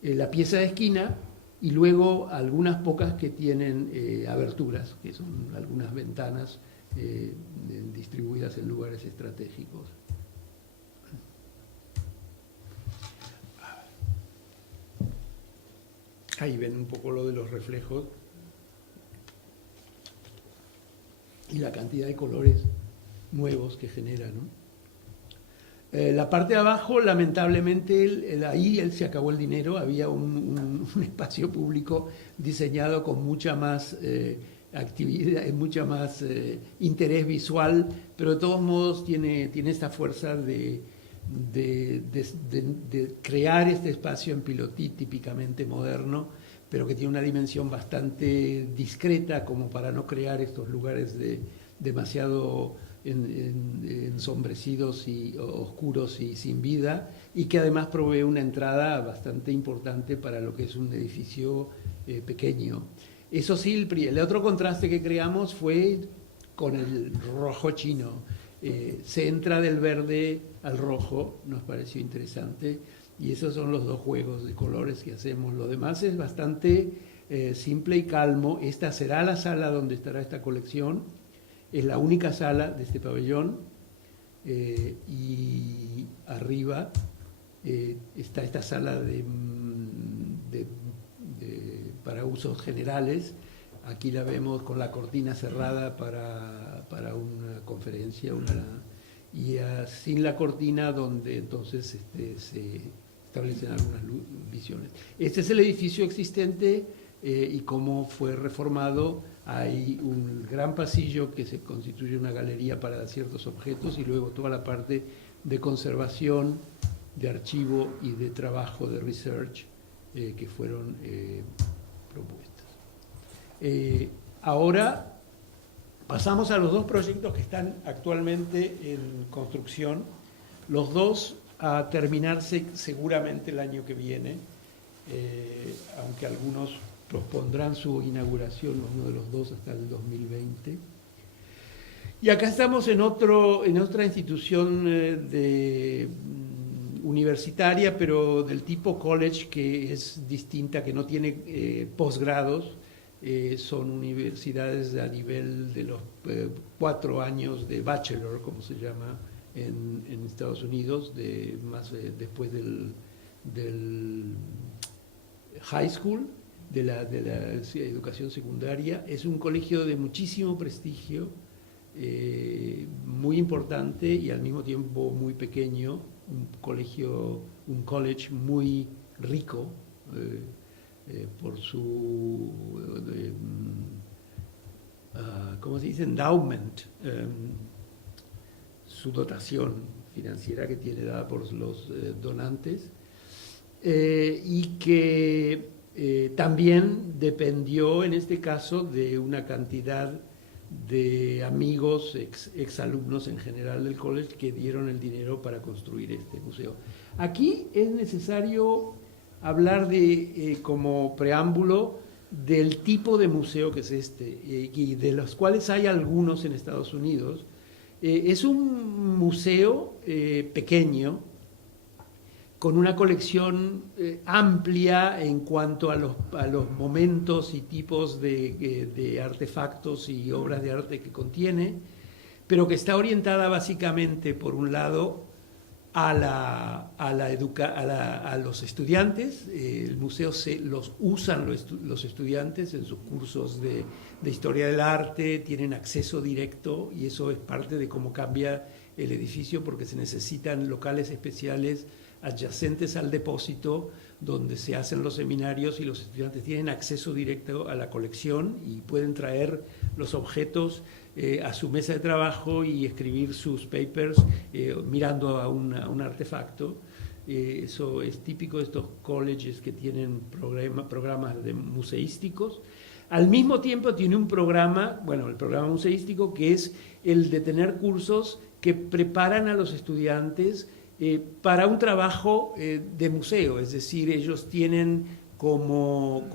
la pieza de esquina, y luego algunas pocas que tienen aberturas, que son algunas ventanas distribuidas en lugares estratégicos. Ahí ven un poco lo de los reflejos y la cantidad de colores nuevos que genera, ¿no? La parte de abajo, lamentablemente, ahí se acabó el dinero, había un espacio público diseñado con mucha más actividad, mucha más interés visual, pero de todos modos tiene esta fuerza de crear este espacio en pilotis típicamente moderno, pero que tiene una dimensión bastante discreta como para no crear estos lugares demasiado ensombrecidos y oscuros y sin vida, y que además provee una entrada bastante importante para lo que es un edificio pequeño. Eso sí, el otro contraste que creamos fue con el rojo chino. Se entra del verde al rojo, nos pareció interesante, y esos son los 2 juegos de colores que hacemos. Lo demás es bastante simple y calmo. Esta será la sala donde estará esta colección. Es la única sala de este pabellón, y arriba está esta sala para usos generales. Aquí la vemos con la cortina cerrada para una conferencia, y sin la cortina, donde entonces se establecen algunas visiones. Este es el edificio existente y cómo fue reformado. Hay un gran pasillo que se constituye una galería para ciertos objetos, y luego toda la parte de conservación, de archivo y de trabajo de research que fueron propuestas. Ahora pasamos a los 2 proyectos que están actualmente en construcción, los 2 a terminarse seguramente el año que viene. aunque algunos pospondrán su inauguración, uno de los dos, hasta el 2020. Y acá estamos en otra institución universitaria, pero del tipo college, que es distinta, que no tiene posgrados. Son universidades a nivel de los 4 años de bachelor, como se llama en Estados Unidos, después del high school, de la educación secundaria. Es un colegio de muchísimo prestigio, muy importante y al mismo tiempo muy pequeño, un college muy rico, por su, ¿cómo se dice? Endowment, su dotación financiera que tiene dada por los donantes, y que también dependió en este caso de una cantidad de amigos, exalumnos en general del college, que dieron el dinero para construir este museo. Aquí es necesario hablar como preámbulo del tipo de museo que es y de los cuales hay algunos en Estados Unidos. Es un museo pequeño, con una colección amplia en cuanto a los momentos y tipos de artefactos y obras de arte que contiene, pero que está orientada básicamente, por un lado, a los estudiantes. El museo los usan los estudiantes en sus cursos de historia del arte, tienen acceso directo, y eso es parte de cómo cambia el edificio, porque se necesitan locales especiales adyacentes al depósito donde se hacen los seminarios, y los estudiantes tienen acceso directo a la colección y pueden traer los objetos a su mesa de trabajo y escribir sus papers mirando a un artefacto. Eso es típico de estos colleges que tienen programas museísticos. Al mismo tiempo tiene un programa, el programa museístico, que es el de tener cursos que preparan a los estudiantes para un trabajo de museo. Es decir, ellos tienen como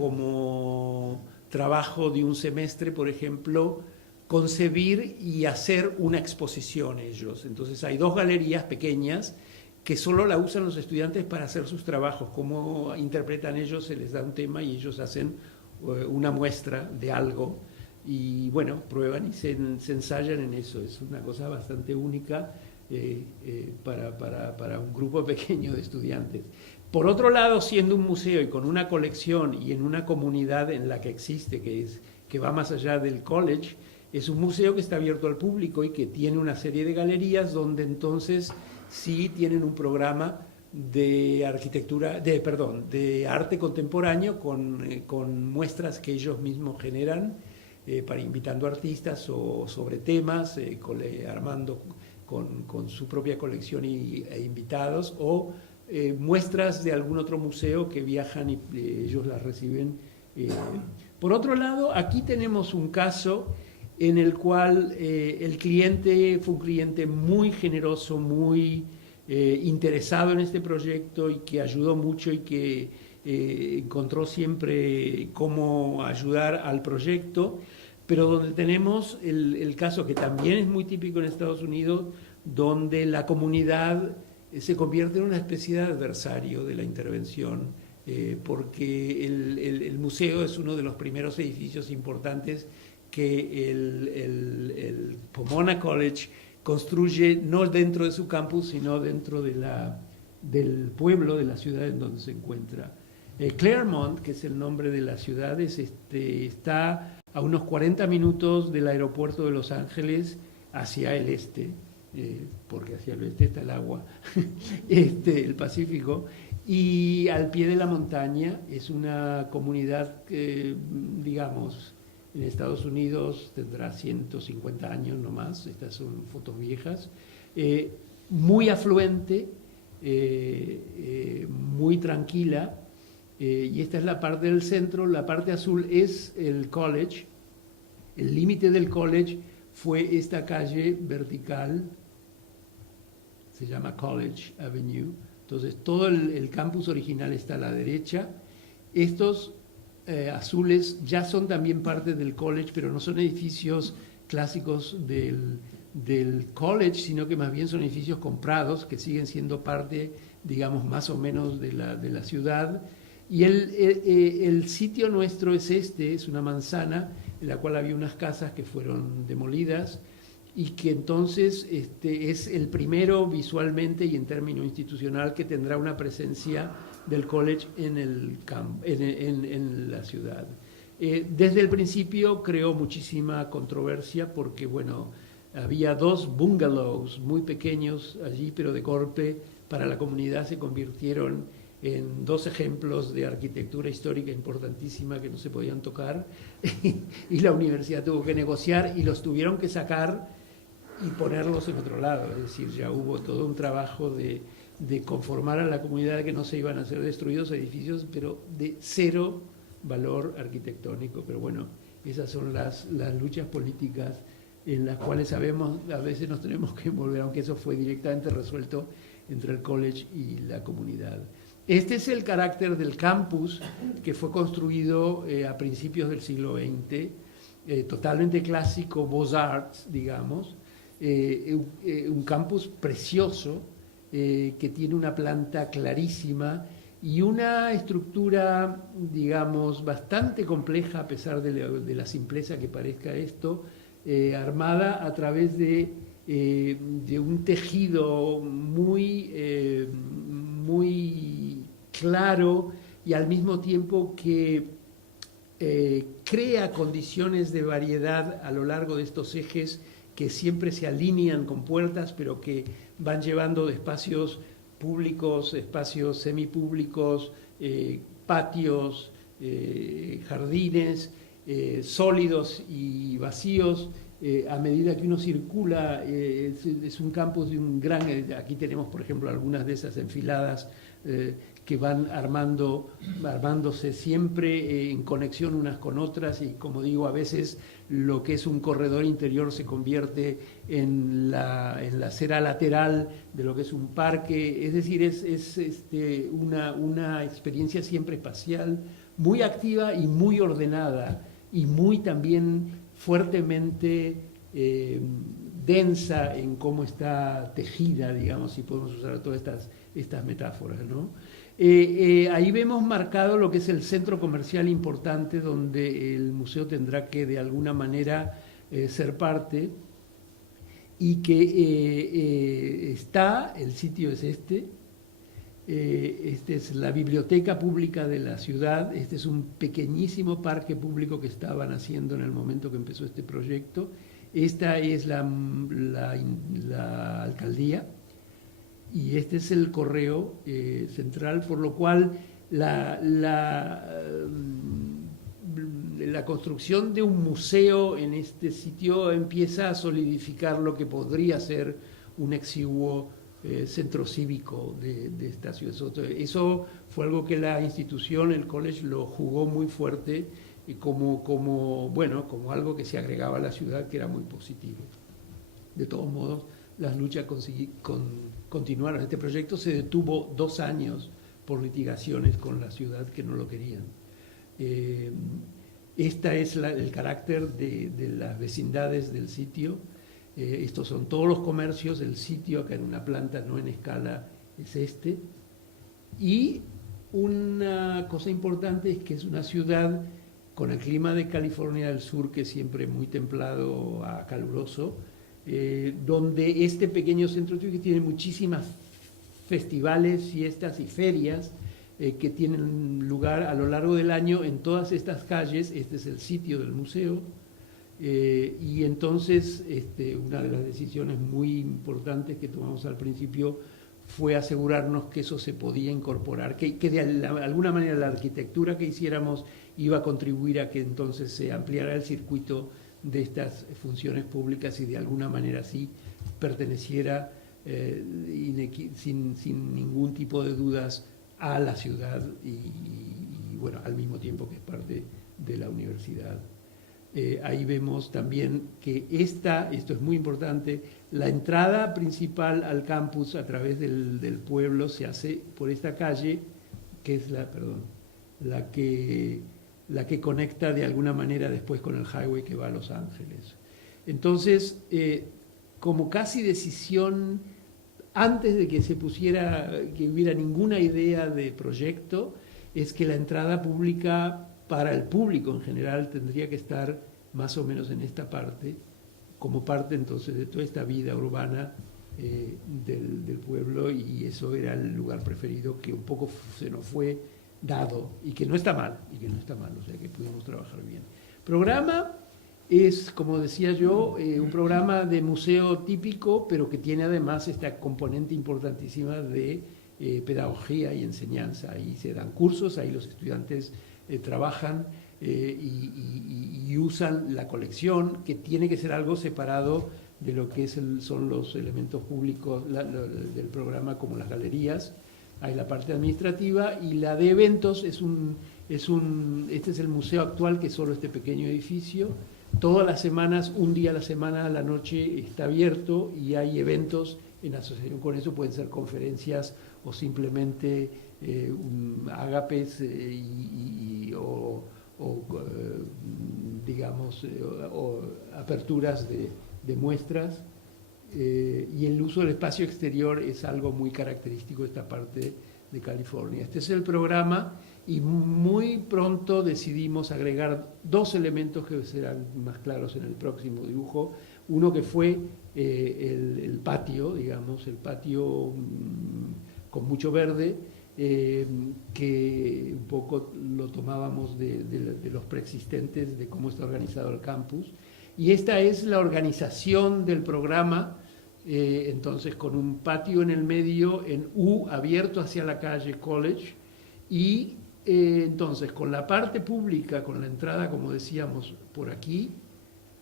trabajo de un semestre, por ejemplo, concebir y hacer una exposición ellos. Entonces hay 2 galerías pequeñas que solo la usan los estudiantes para hacer sus trabajos. Cómo interpretan ellos, se les da un tema y ellos hacen una muestra de algo, y prueban y se ensayan en eso. Es una cosa bastante única para un grupo pequeño de estudiantes. Por otro lado, siendo un museo y con una colección y en una comunidad en la que existe, que va más allá del college, es un museo que está abierto al público y que tiene una serie de galerías donde entonces sí tienen un programa de de arte contemporáneo con muestras que ellos mismos generan, invitando artistas o sobre temas, armando con su propia colección e invitados, o muestras de algún otro museo que viajan y ellos las reciben. Por otro lado, aquí tenemos un caso en el cual el cliente fue un cliente muy generoso, muy interesado en este proyecto, y que ayudó mucho y que encontró siempre cómo ayudar al proyecto, pero donde tenemos el caso que también es muy típico en Estados Unidos, donde la comunidad se convierte en una especie de adversario de la intervención, porque el museo es uno de los primeros edificios importantes que el Pomona College construye, no dentro de su campus, sino dentro del pueblo, de la ciudad en donde se encuentra. Claremont, que es el nombre de la ciudad, está a unos 40 minutos del aeropuerto de Los Ángeles hacia el este, porque hacia el oeste está el agua, el Pacífico, y al pie de la montaña. Es una comunidad que, digamos, en Estados Unidos tendrá 150 años no más. Estas son fotos viejas, muy afluente, muy tranquila, y esta es la parte del centro. La parte azul es el college. El límite del college fue esta calle vertical, se llama College Avenue. Entonces todo el campus original está a la derecha, Estos azules ya son también parte del college, pero no son edificios clásicos del college, sino que más bien son edificios comprados que siguen siendo parte, digamos, más o menos de la ciudad. Y el sitio nuestro es una manzana en la cual había unas casas que fueron demolidas y que entonces es el primero visualmente y en términos institucional que tendrá una presencia del college en la ciudad. Desde el principio creó muchísima controversia porque, bueno, había 2 bungalows muy pequeños allí, pero de golpe para la comunidad se convirtieron en 2 ejemplos de arquitectura histórica importantísima que no se podían tocar y la universidad tuvo que negociar y los tuvieron que sacar y ponerlos en otro lado. Es decir, ya hubo todo un trabajo de conformar a la comunidad de que no se iban a ser destruidos edificios, pero de 0 valor arquitectónico. Pero bueno, esas son las luchas políticas en las cuales sabemos, a veces nos tenemos que envolver, aunque eso fue directamente resuelto entre el college y la comunidad. Este es el carácter del campus que fue construido a principios del siglo XX, totalmente clásico, Beaux-Arts, digamos, un campus precioso que tiene una planta clarísima y una estructura, digamos, bastante compleja a pesar de la simpleza que parezca esto, armada a través de un tejido muy claro y al mismo tiempo que crea condiciones de variedad a lo largo de estos ejes que siempre se alinean con puertas, pero que van llevando de espacios públicos, espacios semipúblicos, patios, jardines, sólidos y vacíos, a medida que uno circula. Es un campus de un gran... Aquí tenemos, por ejemplo, algunas de esas enfiladas que van armándose siempre en conexión unas con otras y, como digo, a veces lo que es un corredor interior se convierte en la acera lateral de lo que es un parque. Es decir, es una experiencia siempre espacial, muy activa y muy ordenada y muy también fuertemente densa en cómo está tejida, digamos, si podemos usar todas estas metáforas, ¿no? Ahí vemos marcado lo que es el centro comercial importante donde el museo tendrá que de alguna manera ser parte y que está, el sitio es este es la biblioteca pública de la ciudad, este es un pequeñísimo parque público que estaban haciendo en el momento que empezó este proyecto, esta es la alcaldía, y este es el correo central, por lo cual la construcción de un museo en este sitio empieza a solidificar lo que podría ser un exiguo centro cívico de esta ciudad. Eso fue algo que la institución, el college, lo jugó muy fuerte como algo que se agregaba a la ciudad, que era muy positivo. De todos modos, las luchas continuaron. Este proyecto se detuvo 2 años por litigaciones con la ciudad que no lo querían. Este es el carácter de las vecindades del sitio. Estos son todos los comercios, el sitio acá en una planta, no en escala, es este. Y una cosa importante es que es una ciudad con el clima de California del Sur, que es siempre muy templado a caluroso, donde este pequeño centro tiene muchísimas festivales, fiestas y ferias que tienen lugar a lo largo del año en todas estas calles. Este es el sitio del museo, y entonces una de las decisiones muy importantes que tomamos al principio fue asegurarnos que eso se podía incorporar, que de alguna manera la arquitectura que hiciéramos iba a contribuir a que entonces se ampliara el circuito de estas funciones públicas y de alguna manera así perteneciera sin ningún tipo de dudas a la ciudad y bueno, al mismo tiempo que es parte de la universidad. Ahí vemos también que esto es muy importante, la entrada principal al campus a través del pueblo se hace por esta calle, que es la que conecta de alguna manera después con el highway que va a Los Ángeles. Entonces, como casi decisión, antes de que se pusiera, que hubiera ninguna idea de proyecto, es que la entrada pública para el público en general tendría que estar más o menos en esta parte, como parte entonces de toda esta vida urbana del pueblo, y eso era el lugar preferido que un poco se nos fue dado, y que no está mal, o sea que pudimos trabajar bien. Programa es, como decía yo, un programa de museo típico, pero que tiene además esta componente importantísima de pedagogía y enseñanza. Ahí se dan cursos, ahí los estudiantes trabajan y usan la colección, que tiene que ser algo separado de lo que son los elementos públicos del programa, como las galerías. Hay la parte administrativa, y la de eventos este es el museo actual, que es solo este pequeño edificio. Todas las semanas, un día a la semana, a la noche, está abierto, y hay eventos en asociación con eso. Pueden ser conferencias o simplemente ágapes digamos, aperturas de muestras. Y el uso del espacio exterior es algo muy característico de esta parte de California. Este es el programa, y muy pronto decidimos agregar dos elementos que serán más claros en el próximo dibujo. Uno que fue el patio, digamos, el patio con mucho verde, que un poco lo tomábamos de los preexistentes, de cómo está organizado el campus. Y esta es la organización del programa, entonces con un patio en el medio, en U, abierto hacia la calle College, y entonces con la parte pública, con la entrada, como decíamos, por aquí,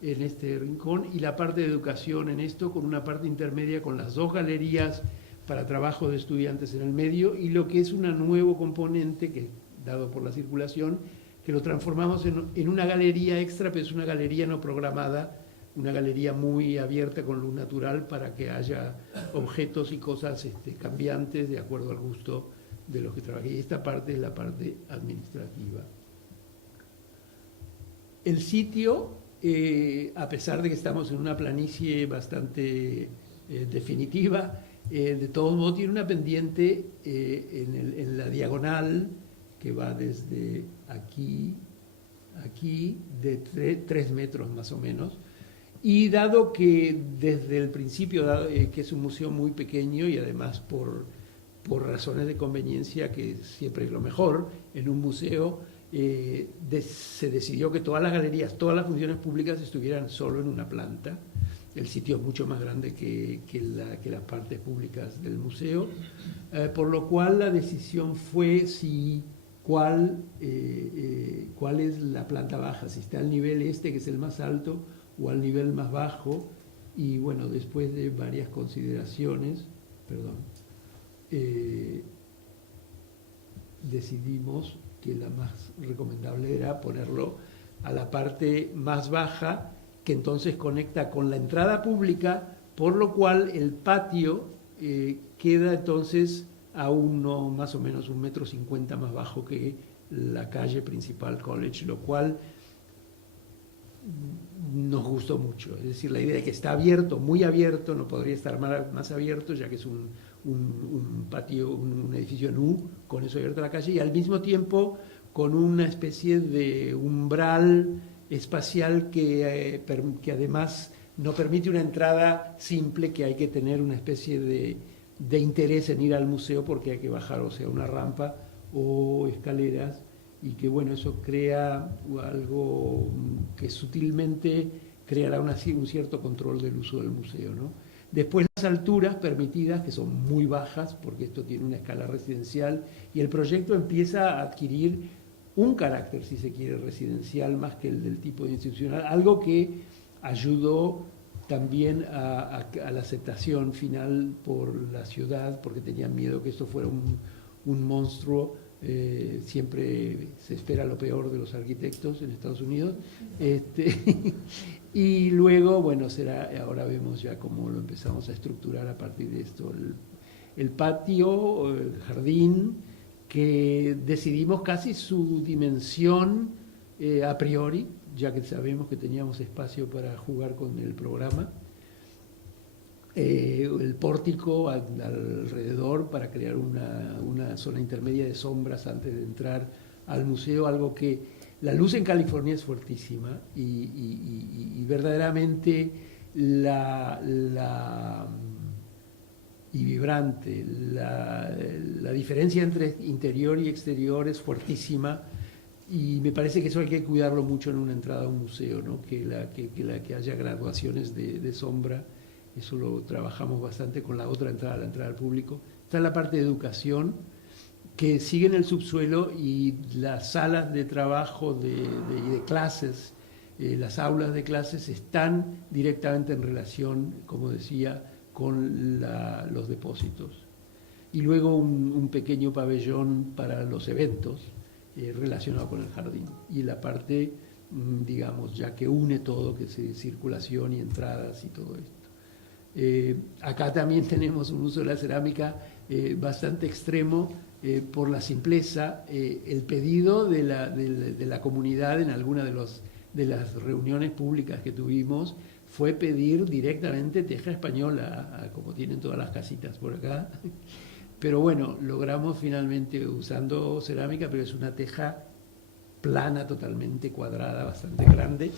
en este rincón, y la parte de educación en esto, con una parte intermedia con las dos galerías para trabajo de estudiantes en el medio, y lo que es un nuevo componente, que dado por la circulación, que lo transformamos en una galería extra, pero es una galería no programada, una galería muy abierta con luz natural, para que haya objetos y cosas cambiantes de acuerdo al gusto de los que trabajan. Y esta parte es la parte administrativa. El sitio, a pesar de que estamos en una planicie bastante definitiva, de todos modos tiene una pendiente en la diagonal, que va desde aquí, de 3 metros más o menos. Y dado que desde el principio, que es un museo muy pequeño, y además por razones de conveniencia, que siempre es lo mejor en un museo, se decidió que todas las galerías, todas las funciones públicas estuvieran solo en una planta. El sitio es mucho más grande que las partes públicas del museo, por lo cual la decisión fue cuál es la planta baja, si está al nivel que es el más alto, o al nivel más bajo. Y bueno, después de varias consideraciones, decidimos que la más recomendable era ponerlo a la parte más baja, que entonces conecta con la entrada pública, por lo cual el patio queda entonces a más o menos 1,50 metros más bajo que la calle principal College, lo cual nos gustó mucho. Es decir, la idea de que está abierto, muy abierto, no podría estar más abierto, ya que es un patio, un edificio en U, con eso abierto a la calle, y al mismo tiempo con una especie de umbral espacial que además no permite una entrada simple, que hay que tener una especie de interés en ir al museo, porque hay que bajar, o sea, una rampa o escaleras, y que bueno, eso crea algo que sutilmente creará un cierto control del uso del museo, ¿no? Después las alturas permitidas, que son muy bajas, porque esto tiene una escala residencial, y el proyecto empieza a adquirir un carácter, si se quiere, residencial, más que el del tipo de institucional, algo que ayudó también a la aceptación final por la ciudad, porque tenían miedo que esto fuera un monstruo. Siempre se espera lo peor de los arquitectos en Estados Unidos. Y luego, bueno, ahora vemos ya cómo lo empezamos a estructurar a partir de esto. El patio, el jardín, que decidimos casi su dimensión a priori, ya que sabemos que teníamos espacio para jugar con el programa. El pórtico alrededor para crear una zona intermedia de sombras antes de entrar al museo, algo que la luz en California es fuertísima y verdaderamente y vibrante. La diferencia entre interior y exterior es fuertísima y me parece que eso hay que cuidarlo mucho en una entrada a un museo, ¿no? Que haya graduaciones de sombra. Eso lo trabajamos bastante con la otra entrada, la entrada al público. Está la parte de educación, que sigue en el subsuelo, y las salas de trabajo y de clases, las aulas de clases están directamente en relación, como decía, con los depósitos. Y luego un pequeño pabellón para los eventos relacionado con el jardín. Y la parte, digamos, ya que une todo, que es circulación y entradas y todo esto. Acá también tenemos un uso de la cerámica bastante extremo por la simpleza. El pedido de la comunidad en alguna de las reuniones públicas que tuvimos fue pedir directamente teja española, como tienen todas las casitas por acá. Pero bueno, logramos finalmente usando cerámica, pero es una teja plana, totalmente cuadrada, bastante grande.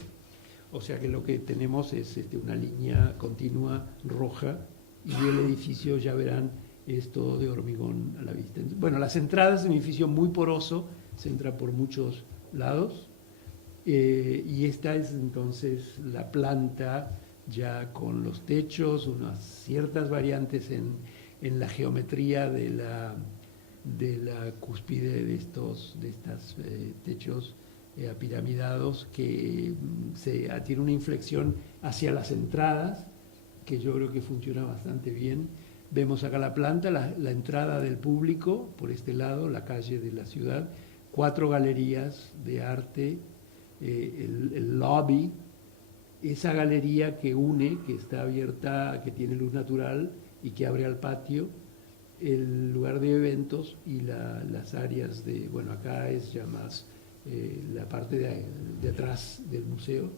O sea que lo que tenemos es una línea continua roja, y el edificio, ya verán, es todo de hormigón a la vista. Bueno, las entradas es un edificio muy poroso, se entra por muchos lados, y esta es entonces la planta ya con los techos, unas ciertas variantes en la geometría de la cúspide de estos techos apiramidados, que tiene una inflexión hacia las entradas, que yo creo que funciona bastante bien. Vemos acá la planta, la entrada del público, por este lado, la calle de la ciudad, 4 galerías de arte, el lobby, esa galería que une, que está abierta, que tiene luz natural y que abre al patio, el lugar de eventos y las áreas de, bueno, acá es ya más la parte de atrás del museo,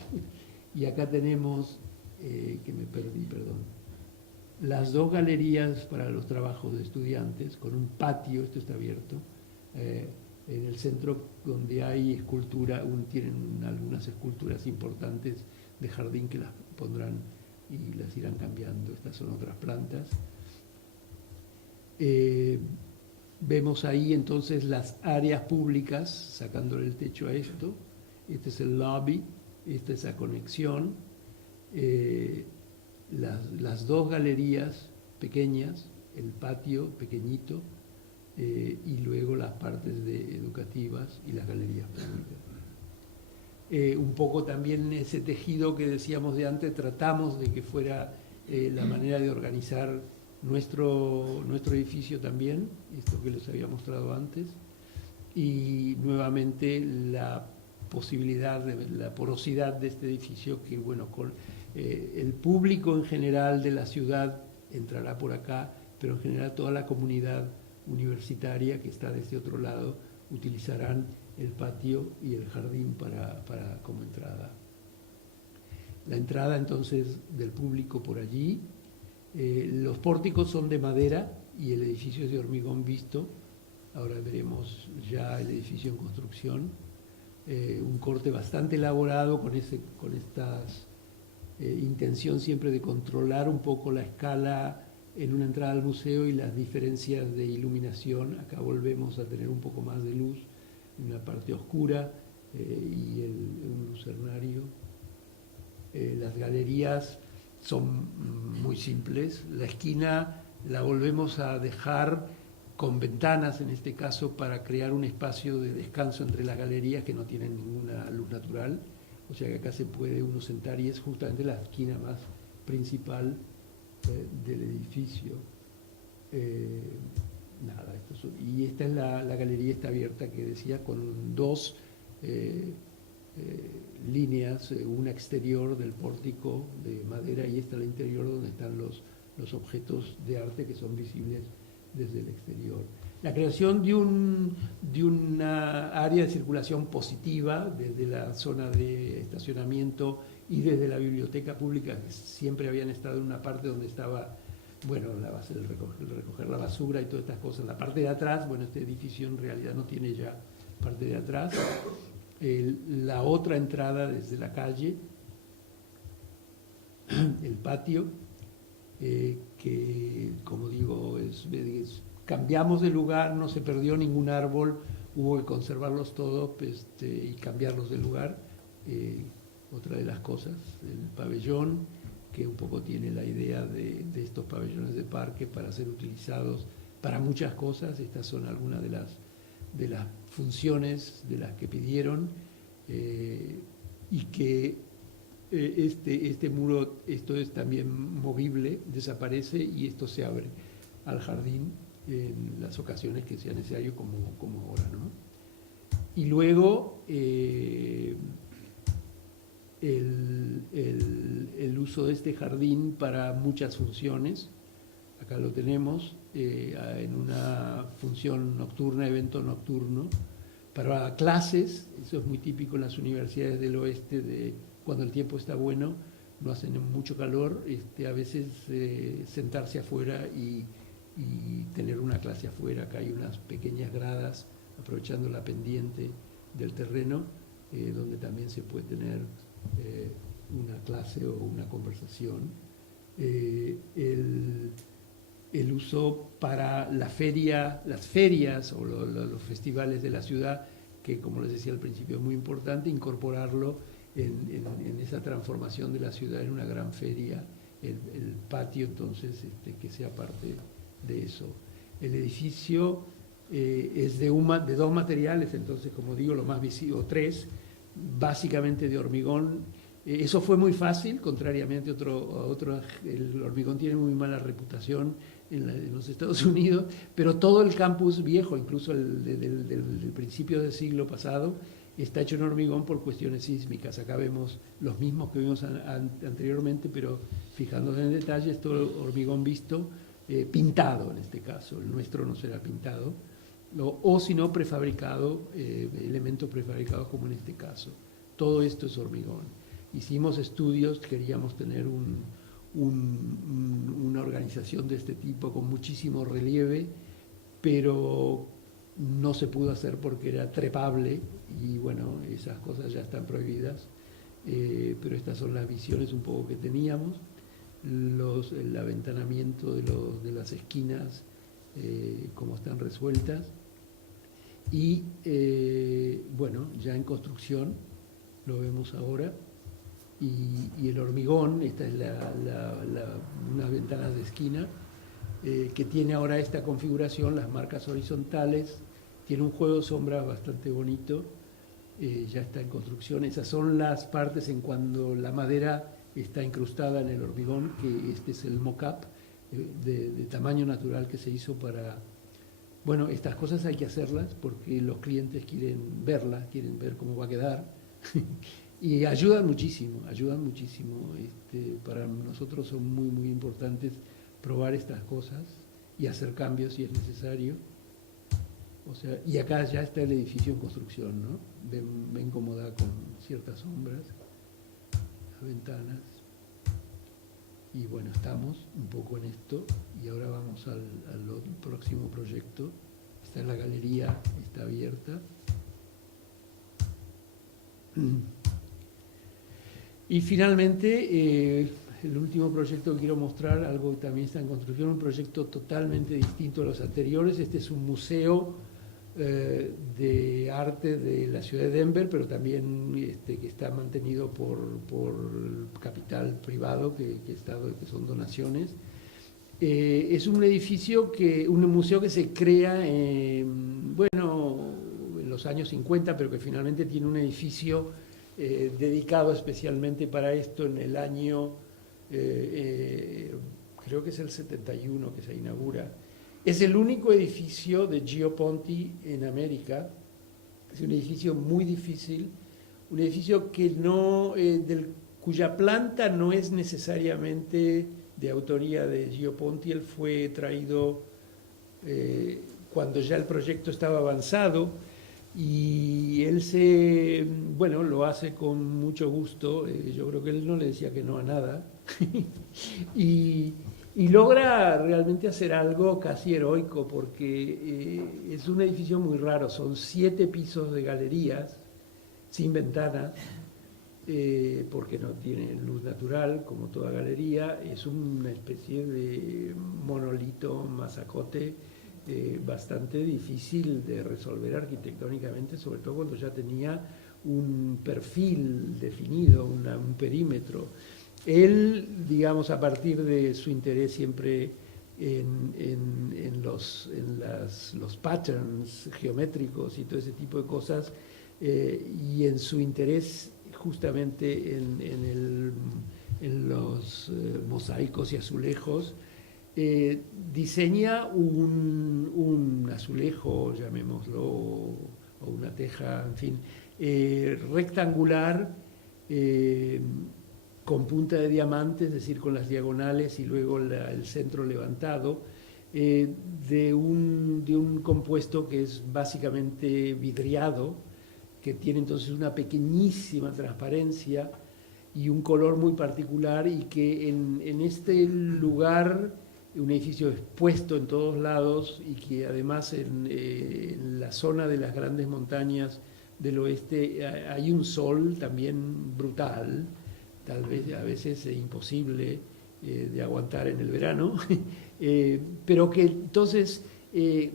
y acá tenemos, que me perdí, perdón, las 2 galerías para los trabajos de estudiantes, con un patio, esto está abierto, en el centro donde hay escultura, tienen algunas esculturas importantes de jardín que las pondrán y las irán cambiando. Estas son otras plantas. Vemos ahí entonces las áreas públicas, sacándole el techo a esto. Este es el lobby, esta es la conexión. Las 2 galerías pequeñas, el patio pequeñito, y luego las partes educativas y las galerías públicas. Un poco también ese tejido que decíamos de antes, tratamos de que fuera la manera de organizar nuestro edificio también, esto que les había mostrado antes, y nuevamente la posibilidad, la porosidad de este edificio, que bueno, con el público en general de la ciudad entrará por acá, pero en general toda la comunidad universitaria que está de este otro lado utilizarán el patio y el jardín como entrada. La entrada entonces del público por allí. Los pórticos son de madera y el edificio es de hormigón visto. Ahora veremos ya el edificio en construcción. Un corte bastante elaborado con esta intención siempre de controlar un poco la escala en una entrada al museo y las diferencias de iluminación. Acá volvemos a tener un poco más de luz en una parte oscura y un lucernario. Las galerías son muy simples. La esquina la volvemos a dejar con ventanas, en este caso, para crear un espacio de descanso entre las galerías que no tienen ninguna luz natural. O sea que acá se puede uno sentar y es justamente la esquina más principal del edificio. Y esta es la galería, está abierta, que decía, con 2 líneas, una exterior del pórtico de madera y esta la interior, donde están los objetos de arte que son visibles desde el exterior. La creación de una área de circulación positiva desde la zona de estacionamiento y desde la biblioteca pública, que siempre habían estado en una parte donde estaba, bueno, la base del recoger la basura y todas estas cosas. La parte de atrás, bueno, este edificio en realidad no tiene ya parte de atrás. La otra entrada desde la calle, el patio, que, como digo, cambiamos de lugar, no se perdió ningún árbol, hubo que conservarlos todos y cambiarlos de lugar. Otra de las cosas, el pabellón, que un poco tiene la idea de estos pabellones de parque para ser utilizados para muchas cosas. Estas son algunas de las funciones de las que pidieron, y que este muro, esto es también movible, desaparece y esto se abre al jardín en las ocasiones que sea necesario, como ahora, ¿no? Y luego el uso de este jardín para muchas funciones. Acá lo tenemos en una función nocturna, evento nocturno, para clases. Eso es muy típico en las universidades del oeste, cuando el tiempo está bueno, no hace mucho calor, a veces sentarse afuera y tener una clase afuera. Acá hay unas pequeñas gradas, aprovechando la pendiente del terreno, donde también se puede tener una clase o una conversación. El uso para las ferias o los festivales de la ciudad, que, como les decía al principio, es muy importante incorporarlo en esa transformación de la ciudad en una gran feria. El patio, entonces, que sea parte de eso. El edificio es de dos materiales, entonces, como digo, lo más visible, o tres, básicamente de hormigón. Eso fue muy fácil, contrariamente a otro. El hormigón tiene muy mala reputación en los Estados Unidos, pero todo el campus viejo, incluso del principio del siglo pasado, está hecho en hormigón por cuestiones sísmicas. Acá vemos los mismos que vimos anteriormente, pero fijándonos en detalle, es todo hormigón visto, pintado en este caso. El nuestro no será pintado, o si no prefabricado, elementos prefabricados como en este caso. Todo esto es hormigón. Hicimos estudios, queríamos tener una organización de este tipo con muchísimo relieve, pero no se pudo hacer porque era trepable y bueno, esas cosas ya están prohibidas, pero estas son las visiones un poco que teníamos. El aventanamiento de las esquinas, como están resueltas, y bueno, ya en construcción, lo vemos ahora. Y el hormigón, esta es unas ventanas de esquina, que tiene ahora esta configuración, las marcas horizontales, tiene un juego de sombras bastante bonito, ya está en construcción. Esas son las partes en cuando la madera está incrustada en el hormigón, que este es el mock-up de tamaño natural que se hizo para... Bueno, estas cosas hay que hacerlas porque los clientes quieren verlas, quieren ver cómo va a quedar. Y ayudan muchísimo. Para nosotros son muy, muy importantes probar estas cosas y hacer cambios si es necesario. O sea, y acá ya está el edificio en construcción, ¿no? Ven cómo da con ciertas sombras, las ventanas. Y bueno, estamos un poco en esto y ahora vamos al próximo proyecto. Está en la galería, está abierta. Y finalmente, el último proyecto que quiero mostrar, algo que también está en construcción, un proyecto totalmente distinto a los anteriores. Este es un museo de arte de la ciudad de Denver, pero también que está mantenido por capital privado, que son donaciones. Es un edificio, un museo que se crea en los años 50, pero que finalmente tiene un edificio dedicado especialmente para esto en el año, creo que es el 71 que se inaugura. Es el único edificio de Gio Ponti en América. Es un edificio muy difícil, un edificio que cuya planta no es necesariamente de autoría de Gio Ponti. Él fue traído cuando ya el proyecto estaba avanzado, y él bueno, lo hace con mucho gusto. Yo creo que él no le decía que no a nada. y logra realmente hacer algo casi heroico, porque es un edificio muy raro. Son 7 pisos de galerías sin ventanas, porque no tiene luz natural, como toda galería. Es una especie de monolito, masacote, bastante difícil de resolver arquitectónicamente, sobre todo cuando ya tenía un perfil definido, un perímetro. Él, digamos, a partir de su interés siempre en los patterns geométricos y todo ese tipo de cosas, y en su interés justamente en los mosaicos y azulejos, diseña un azulejo, llamémoslo, o una teja, en fin, rectangular, con punta de diamante, es decir, con las diagonales y luego el centro levantado, de un compuesto que es básicamente vidriado, que tiene entonces una pequeñísima transparencia y un color muy particular, y que en este lugar, un edificio expuesto en todos lados, y que además en la zona de las grandes montañas del oeste hay un sol también brutal, tal vez a veces imposible de aguantar en el verano, pero que entonces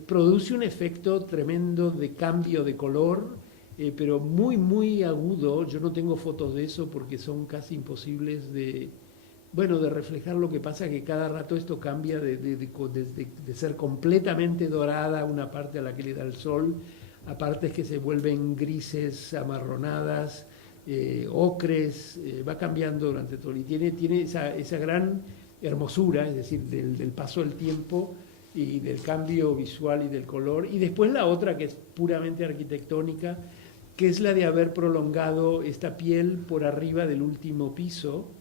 produce un efecto tremendo de cambio de color, pero muy, muy agudo. Yo no tengo fotos de eso porque son casi imposibles de reflejar lo que pasa, que cada rato esto cambia de ser completamente dorada una parte a la que le da el sol, a partes que se vuelven grises, amarronadas, ocres, va cambiando durante todo. Y tiene esa gran hermosura, es decir, del paso del tiempo y del cambio visual y del color. Y después la otra, que es puramente arquitectónica, que es la de haber prolongado esta piel por arriba del último piso,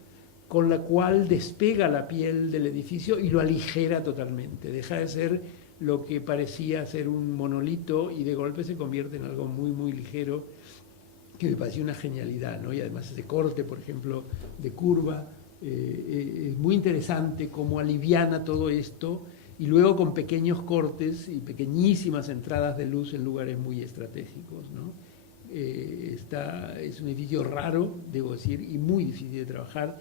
con la cual despega la piel del edificio y lo aligera totalmente. Deja de ser lo que parecía ser un monolito y de golpe se convierte en algo muy, muy ligero, que me pareció una genialidad, ¿no? Y además ese corte, por ejemplo, de curva, es muy interesante cómo aliviana todo esto, y luego con pequeños cortes y pequeñísimas entradas de luz en lugares muy estratégicos, ¿no? Es un edificio raro, debo decir, y muy difícil de trabajar.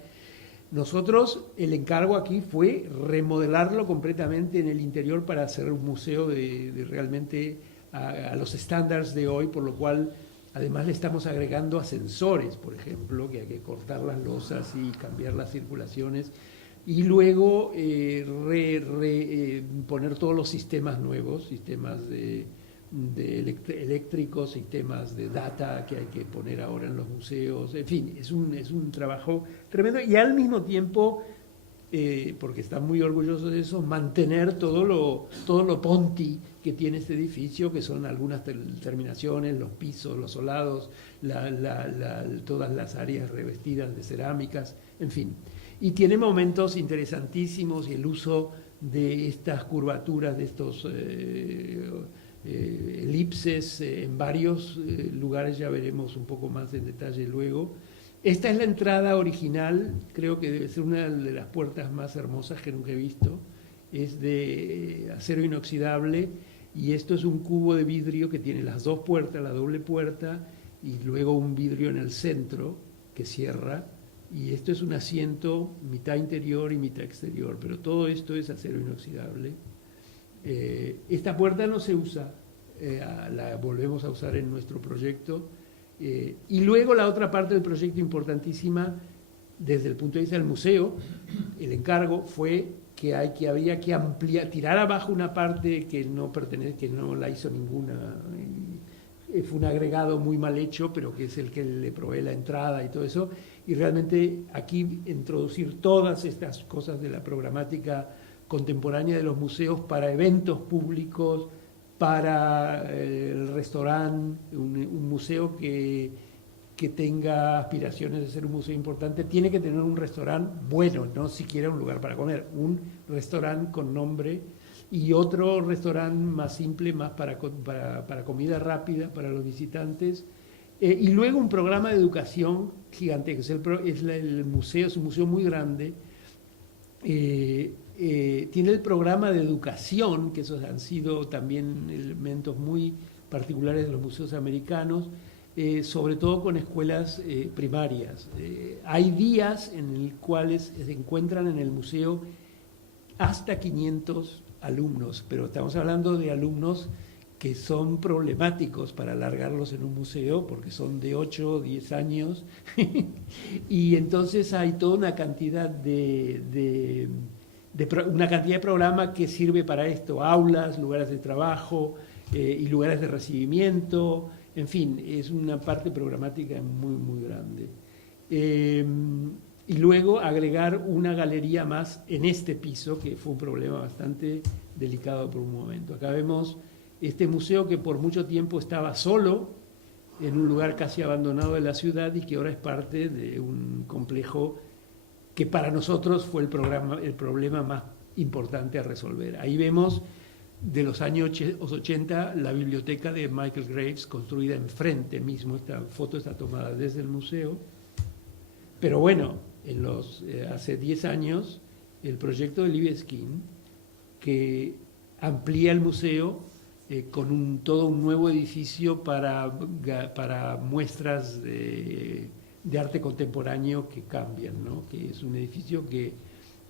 Nosotros, el encargo aquí fue remodelarlo completamente en el interior para hacer un museo de realmente a los estándares de hoy, por lo cual además le estamos agregando ascensores, por ejemplo, que hay que cortar las losas y cambiar las circulaciones, y luego poner todos los sistemas nuevos, sistemas eléctricos, sistemas de data que hay que poner ahora en los museos. En fin, es un trabajo tremendo, y al mismo tiempo, porque están muy orgullosos de eso, mantener todo lo Ponti que tiene este edificio, que son algunas terminaciones, los pisos, los solados, todas las áreas revestidas de cerámicas, en fin. Y tiene momentos interesantísimos, y el uso de estas curvaturas, de estos elipses en varios lugares, ya veremos un poco más en detalle luego. Esta es la entrada original, creo que debe ser una de las puertas más hermosas que nunca he visto. Es de acero inoxidable, y esto es un cubo de vidrio que tiene las dos puertas, la doble puerta, y luego un vidrio en el centro que cierra, y esto es un asiento mitad interior y mitad exterior, pero todo esto es acero inoxidable. Esta puerta no se usa, la volvemos a usar en nuestro proyecto. Y luego la otra parte del proyecto importantísima desde el punto de vista del museo, el encargo fue que había que ampliar, tirar abajo una parte que no la hizo ninguna, fue un agregado muy mal hecho, pero que es el que le provee la entrada y todo eso, y realmente aquí introducir todas estas cosas de la programática contemporánea de los museos para eventos públicos, para el restaurante. Un museo que tenga aspiraciones de ser un museo importante tiene que tener un restaurante bueno, no siquiera un lugar para comer, un restaurante con nombre, y otro restaurante más simple, más para comida rápida para los visitantes. Y luego un programa de educación gigante, que el museo, es un museo muy grande. Tiene el programa de educación, que esos han sido también elementos muy particulares de los museos americanos, sobre todo con escuelas primarias. Hay días en los cuales se encuentran en el museo hasta 500 alumnos, pero estamos hablando de alumnos que son problemáticos para alargarlos en un museo, porque son de 8 o 10 años, y entonces hay toda una cantidad de programas que sirve para esto: aulas, lugares de trabajo y lugares de recibimiento, en fin, es una parte programática muy, muy grande. Y luego agregar una galería más en este piso, que fue un problema bastante delicado por un momento. Acá vemos este museo que por mucho tiempo estaba solo, en un lugar casi abandonado de la ciudad, y que ahora es parte de un complejo que para nosotros fue el problema más importante a resolver. Ahí vemos de los años 80 la biblioteca de Michael Graves, construida enfrente mismo. Esta foto está tomada desde el museo. Pero bueno, hace 10 años, el proyecto de Libeskind, que amplía el museo con todo un nuevo edificio para muestras de arte contemporáneo que cambian, ¿no? Que es un edificio que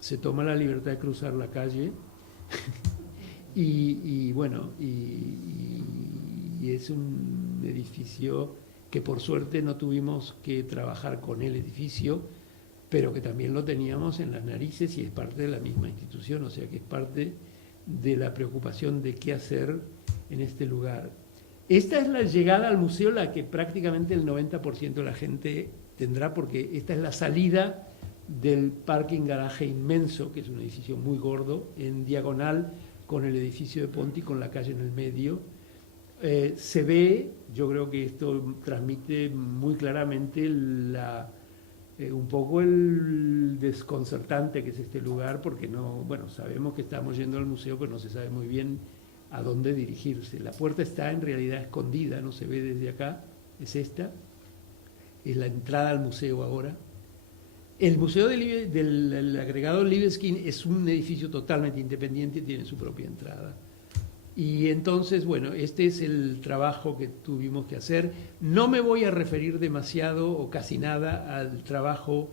se toma la libertad de cruzar la calle y es un edificio que por suerte no tuvimos que trabajar con el edificio, pero que también lo teníamos en las narices y es parte de la misma institución, o sea que es parte de la preocupación de qué hacer en este lugar. Esta es la llegada al museo, la que prácticamente el 90% de la gente tendrá, porque esta es la salida del parking garaje inmenso, que es un edificio muy gordo, en diagonal con el edificio de Ponti, con la calle en el medio. Se ve, yo creo que esto transmite muy claramente un poco el desconcertante que es este lugar, porque sabemos que estamos yendo al museo, pero no se sabe muy bien a dónde dirigirse. La puerta está en realidad escondida, no se ve desde acá, es esta, es la entrada al museo ahora. El museo del agregado Libeskind es un edificio totalmente independiente y tiene su propia entrada. Y entonces, este es el trabajo que tuvimos que hacer. No me voy a referir demasiado o casi nada al trabajo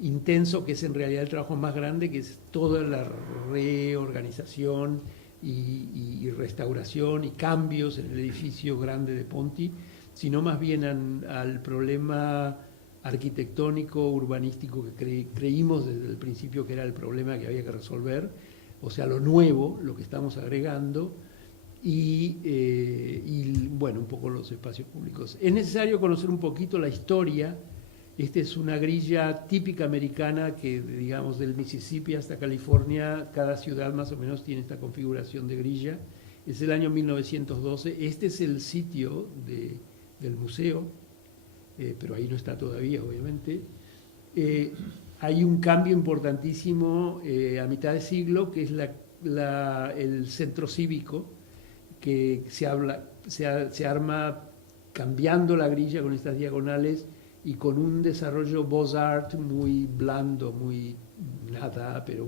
intenso, que es en realidad el trabajo más grande, que es toda la reorganización y restauración y cambios en el edificio grande de Ponti, sino más bien al problema arquitectónico, urbanístico, que creímos desde el principio que era el problema que había que resolver, o sea, lo nuevo, lo que estamos agregando, y un poco los espacios públicos. Es necesario conocer un poquito la historia. Esta es una grilla típica americana que, digamos, del Mississippi hasta California, cada ciudad más o menos tiene esta configuración de grilla. Es el año 1912. Este es el sitio del museo, pero ahí no está todavía, obviamente. Hay un cambio importantísimo a mitad de siglo, que es el centro cívico, que se arma cambiando la grilla con estas diagonales y con un desarrollo Beaux-Arts muy blando, muy nada, pero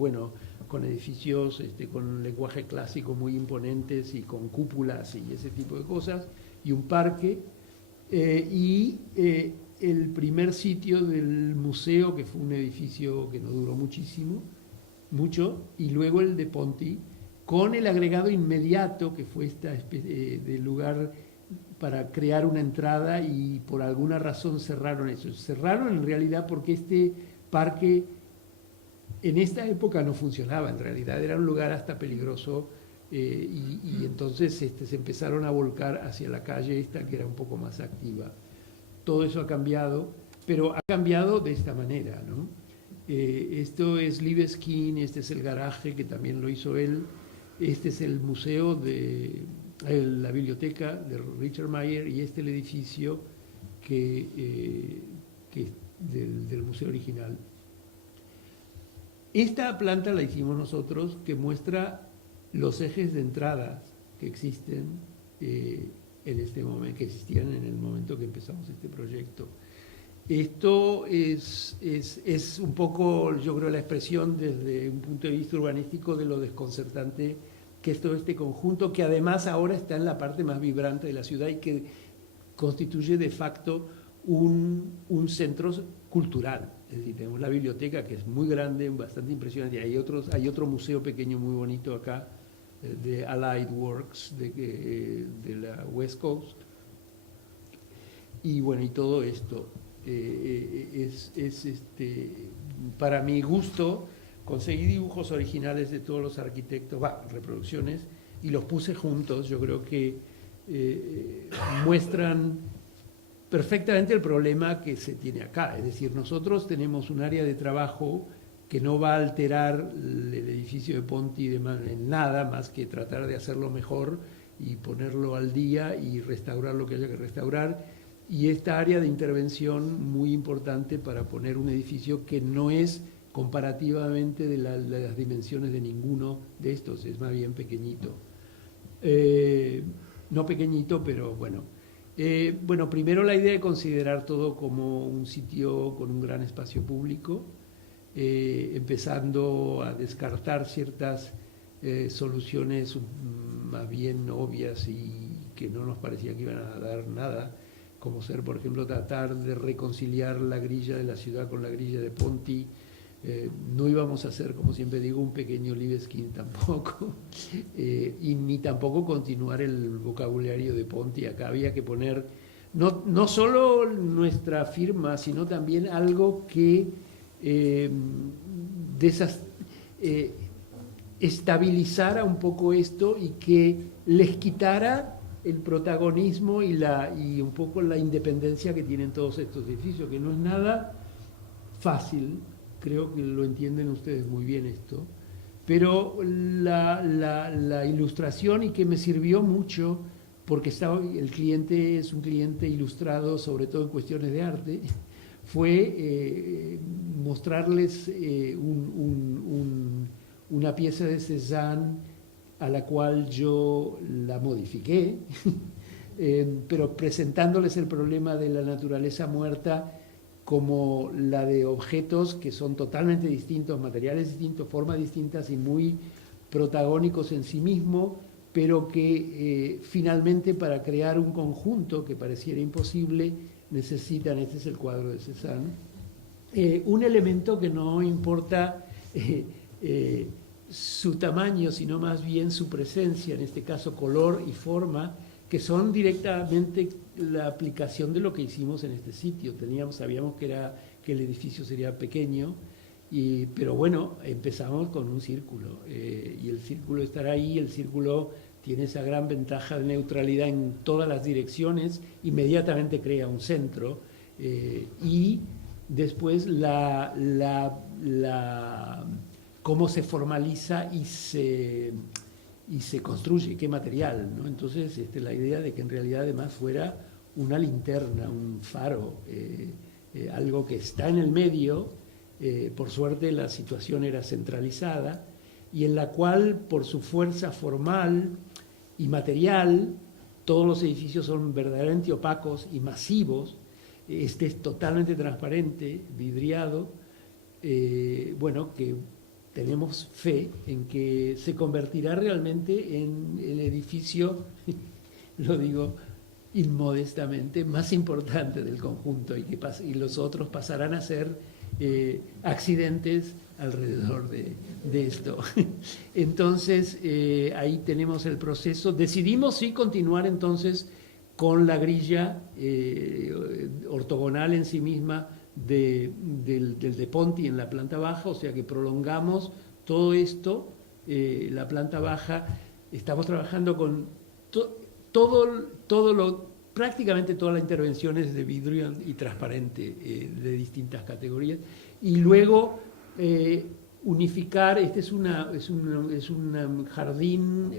con edificios con un lenguaje clásico muy imponentes y con cúpulas y ese tipo de cosas, y un parque, el primer sitio del museo, que fue un edificio que no duró mucho, y luego el de Ponti, con el agregado inmediato, que fue esta especie de lugar para crear una entrada, y por alguna razón cerraron eso. Cerraron en realidad porque este parque en esta época no funcionaba, en realidad era un lugar hasta peligroso, y entonces se empezaron a volcar hacia la calle esta, que era un poco más activa. Todo eso ha cambiado, pero ha cambiado de esta manera, ¿no? Esto es Libeskind, este es el garaje que también lo hizo él, este es el museo la biblioteca de Richard Mayer, y este el edificio que del museo original. Esta planta la hicimos nosotros, que muestra los ejes de entrada que existen en este momento, que existían en el momento que empezamos este proyecto. Esto es un poco, yo creo, la expresión desde un punto de vista urbanístico de lo desconcertante que es todo este conjunto, que además ahora está en la parte más vibrante de la ciudad y que constituye de facto un centro cultural. Es decir, tenemos la biblioteca, que es muy grande, bastante impresionante. Hay otro museo pequeño muy bonito acá, de Allied Works, de la West Coast. Y bueno, y todo esto para mi gusto, conseguí dibujos originales de todos los arquitectos, reproducciones, y los puse juntos. Yo creo que muestran perfectamente el problema que se tiene acá. Es decir, nosotros tenemos un área de trabajo que no va a alterar el edificio de Ponti en nada, más que tratar de hacerlo mejor y ponerlo al día y restaurar lo que haya que restaurar. Y esta área de intervención muy importante para poner un edificio que no es comparativamente de las dimensiones de ninguno de estos, es más bien pequeñito. No pequeñito, pero bueno. Bueno, primero la idea de considerar todo como un sitio con un gran espacio público, empezando a descartar ciertas soluciones más bien obvias y que no nos parecía que iban a dar nada, como ser, por ejemplo, tratar de reconciliar la grilla de la ciudad con la grilla de Ponti. No íbamos a hacer, como siempre digo, un pequeño Libeskind tampoco, y ni tampoco continuar el vocabulario de Ponti. Acá había que poner no solo nuestra firma, sino también algo que estabilizara un poco esto y que les quitara el protagonismo y un poco la independencia que tienen todos estos edificios, que no es nada fácil. Creo que lo entienden ustedes muy bien esto, pero la ilustración, y que me sirvió mucho porque el cliente es un cliente ilustrado sobre todo en cuestiones de arte, fue mostrarles una pieza de Cézanne a la cual yo la modifiqué, pero presentándoles el problema de la naturaleza muerta como la de objetos que son totalmente distintos, materiales distintos, formas distintas y muy protagónicos en sí mismo, pero que finalmente para crear un conjunto que pareciera imposible necesitan, este es el cuadro de Cézanne, un elemento que no importa su tamaño, sino más bien su presencia, en este caso color y forma, que son directamente la aplicación de lo que hicimos en este sitio. Sabíamos que el edificio sería pequeño, pero bueno, empezamos con un círculo, y el círculo estará ahí. El círculo tiene esa gran ventaja de neutralidad en todas las direcciones, inmediatamente crea un centro, y después cómo se formaliza y se construye, qué material, ¿no? Entonces, la idea de que en realidad además fuera una linterna, un faro, algo que está en el medio. Por suerte la situación era centralizada, y en la cual, por su fuerza formal y material, todos los edificios son verdaderamente opacos y masivos. Este es totalmente transparente, vidriado, bueno, que tenemos fe en que se convertirá realmente en el edificio, lo digo inmodestamente, más importante del conjunto, y los otros pasarán a ser accidentes alrededor de esto. Entonces, ahí tenemos el proceso. Decidimos sí continuar entonces con la grilla ortogonal en sí misma del de Ponti en la planta baja, o sea que prolongamos todo esto, la planta baja. Estamos trabajando con prácticamente todas las intervenciones de vidrio y transparente de distintas categorías, y luego unificar. Este es un jardín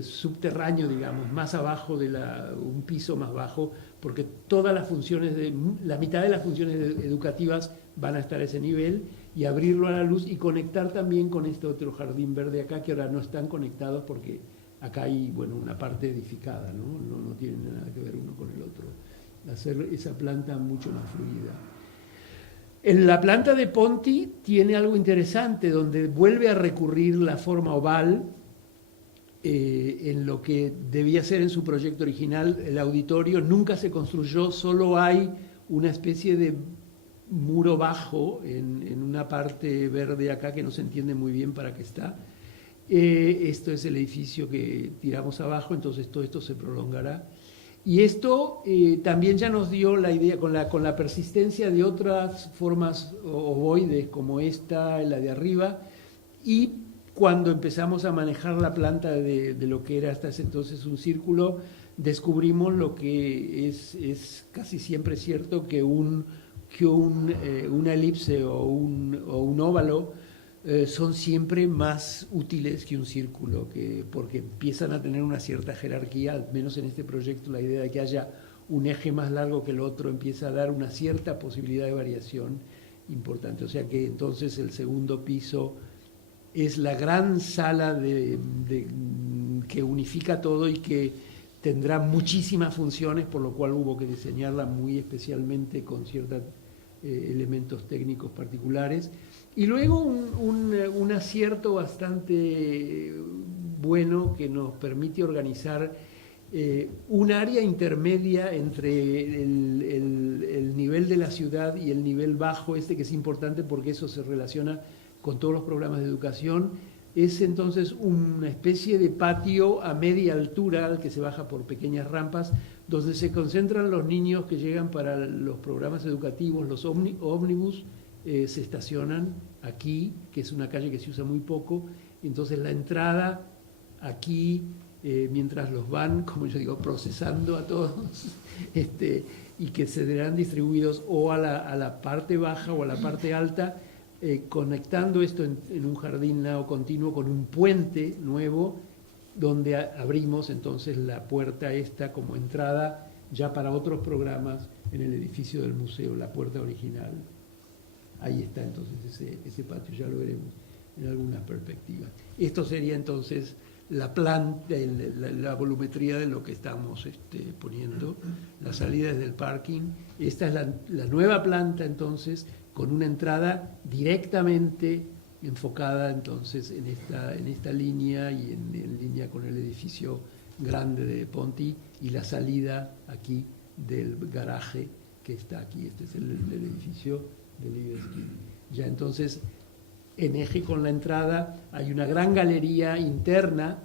subterráneo, digamos, más abajo un piso más bajo, porque todas las funciones la mitad de las funciones educativas van a estar a ese nivel, y abrirlo a la luz y conectar también con este otro jardín verde acá, que ahora no están conectados porque acá hay, bueno, una parte edificada, no tienen nada que ver uno con el otro. Hacer esa planta mucho más fluida. En la planta de Ponti tiene algo interesante, donde vuelve a recurrir la forma oval, en lo que debía ser en su proyecto original. El auditorio nunca se construyó, solo hay una especie de muro bajo en una parte verde acá que no se entiende muy bien para qué está. Esto es el edificio que tiramos abajo, entonces todo esto se prolongará. Y esto también ya nos dio la idea, con la persistencia de otras formas ovoides como esta, la de arriba, y cuando empezamos a manejar la planta de lo que era hasta ese entonces un círculo, descubrimos lo que es casi siempre cierto, que una elipse o un óvalo son siempre más útiles que un círculo, porque empiezan a tener una cierta jerarquía, al menos en este proyecto la idea de que haya un eje más largo que el otro empieza a dar una cierta posibilidad de variación importante. O sea que entonces el segundo piso es la gran sala que unifica todo y que tendrá muchísimas funciones, por lo cual hubo que diseñarla muy especialmente con ciertos elementos técnicos particulares. Y luego un acierto bastante bueno que nos permite organizar un área intermedia entre el nivel de la ciudad y el nivel bajo, que es importante porque eso se relaciona con todos los programas de educación. Es entonces una especie de patio a media altura al que se baja por pequeñas rampas, donde se concentran los niños que llegan para los programas educativos, los ómnibus se estacionan aquí, que es una calle que se usa muy poco. Entonces la entrada aquí, mientras los van, como yo digo, procesando a todos, y que se serán distribuidos o a la parte baja o a la parte alta, conectando esto en un jardín nao continuo con un puente nuevo, donde abrimos entonces la puerta esta como entrada ya para otros programas en el edificio del museo, la puerta original. Ahí está entonces ese patio, ya lo veremos en algunas perspectivas. Esto sería entonces la planta, la volumetría de lo que estamos poniendo. La salida desde el parking. Esta es la nueva planta entonces, con una entrada directamente enfocada entonces en esta línea y en línea con el edificio grande de Ponti, y la salida aquí del garaje que está aquí. Este es el edificio de Libeskind. Ya entonces, en eje con la entrada, hay una gran galería interna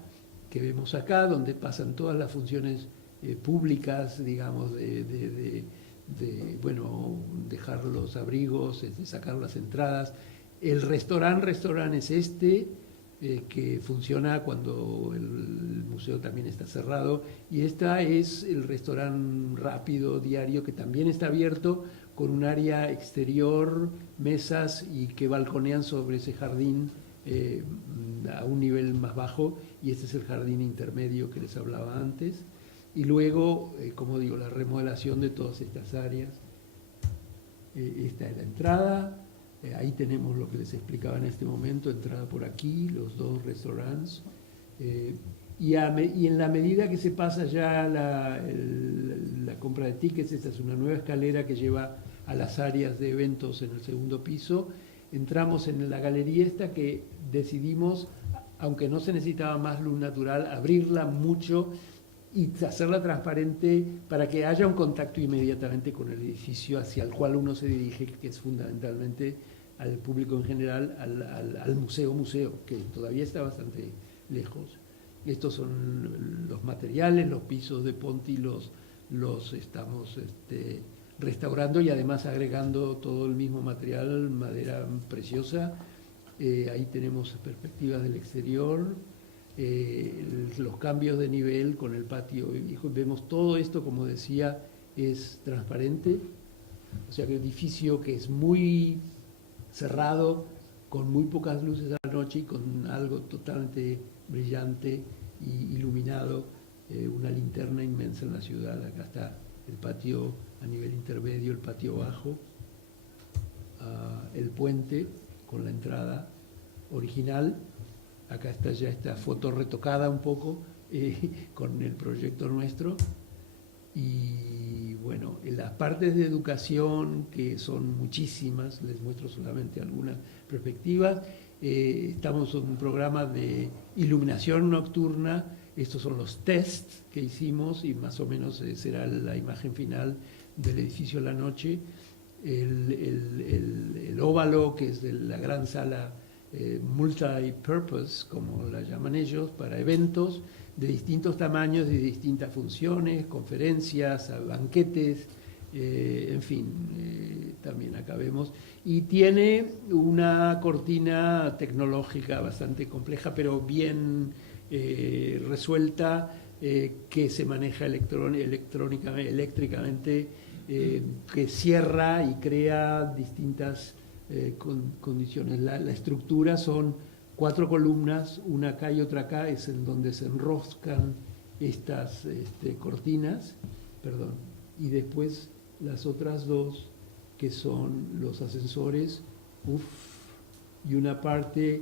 que vemos acá, donde pasan todas las funciones públicas, digamos, bueno, dejar los abrigos, sacar las entradas. El restaurante es que funciona cuando el museo también está cerrado, y esta es el restaurante rápido diario, que también está abierto, con un área exterior, mesas, y que balconean sobre ese jardín a un nivel más bajo, y este es el jardín intermedio que les hablaba antes. Y luego, como digo, la remodelación de todas estas áreas. Esta es la entrada. Ahí tenemos lo que les explicaba en este momento, entrada por aquí, los dos restaurantes. Y en la medida que se pasa ya la compra de tickets, esta es una nueva escalera que lleva a las áreas de eventos en el segundo piso. Entramos en la galería esta que decidimos, aunque no se necesitaba más luz natural, abrirla mucho y hacerla transparente para que haya un contacto inmediatamente con el edificio hacia el cual uno se dirige, que es fundamentalmente al público en general, al museo, que todavía está bastante lejos. Estos son los materiales, los pisos de Ponti los estamos restaurando y además agregando todo el mismo material, madera preciosa. Ahí tenemos perspectivas del exterior, los cambios de nivel con el patio. Vemos todo esto, como decía, es transparente. O sea que el edificio que es muy cerrado, con muy pocas luces a la noche y con algo totalmente brillante y iluminado, una linterna inmensa en la ciudad. Acá está el patio a nivel intermedio, el patio bajo, el puente con la entrada original. Acá está ya esta foto retocada un poco con el proyecto nuestro. Y bueno, en las partes de educación, que son muchísimas, les muestro solamente algunas perspectivas. Estamos en un programa de iluminación nocturna. Estos son los tests que hicimos y más o menos será la imagen final del edificio a la noche. El óvalo, que es de la gran sala multipurpose, como la llaman ellos, para eventos de distintos tamaños y de distintas funciones, conferencias, banquetes, en fin, también acá vemos. Y tiene una cortina tecnológica bastante compleja, pero bien resuelta, que se maneja eléctricamente, que cierra y crea distintas condiciones. La estructura son 4 columnas, una acá y otra acá, es en donde se enroscan estas cortinas, perdón, y después las otras 2, que son los ascensores, y una parte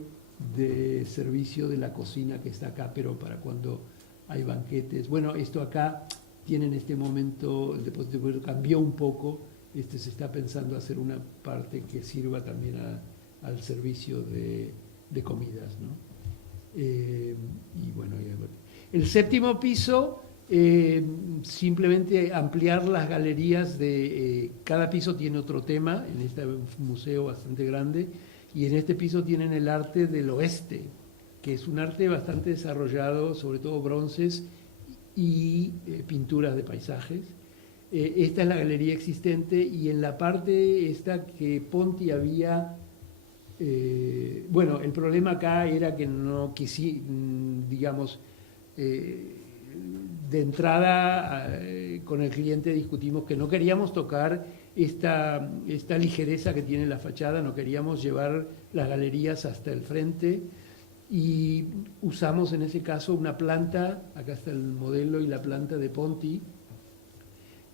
de servicio de la cocina que está acá, pero para cuando hay banquetes. Bueno, esto acá tiene en este momento, después cambió un poco, se está pensando hacer una parte que sirva también al servicio de comidas, ¿no? Y bueno, el 7º piso, simplemente ampliar las galerías de cada piso tiene otro tema, en este museo bastante grande, y en este piso tienen el arte del oeste, que es un arte bastante desarrollado, sobre todo bronces y pinturas de paisajes. Esta es la galería existente, y en la parte esta que Ponti había... bueno, el problema acá era que no digamos, de entrada con el cliente discutimos que no queríamos tocar esta ligereza que tiene la fachada, no queríamos llevar las galerías hasta el frente, y usamos en ese caso una planta, acá está el modelo y la planta de Ponti,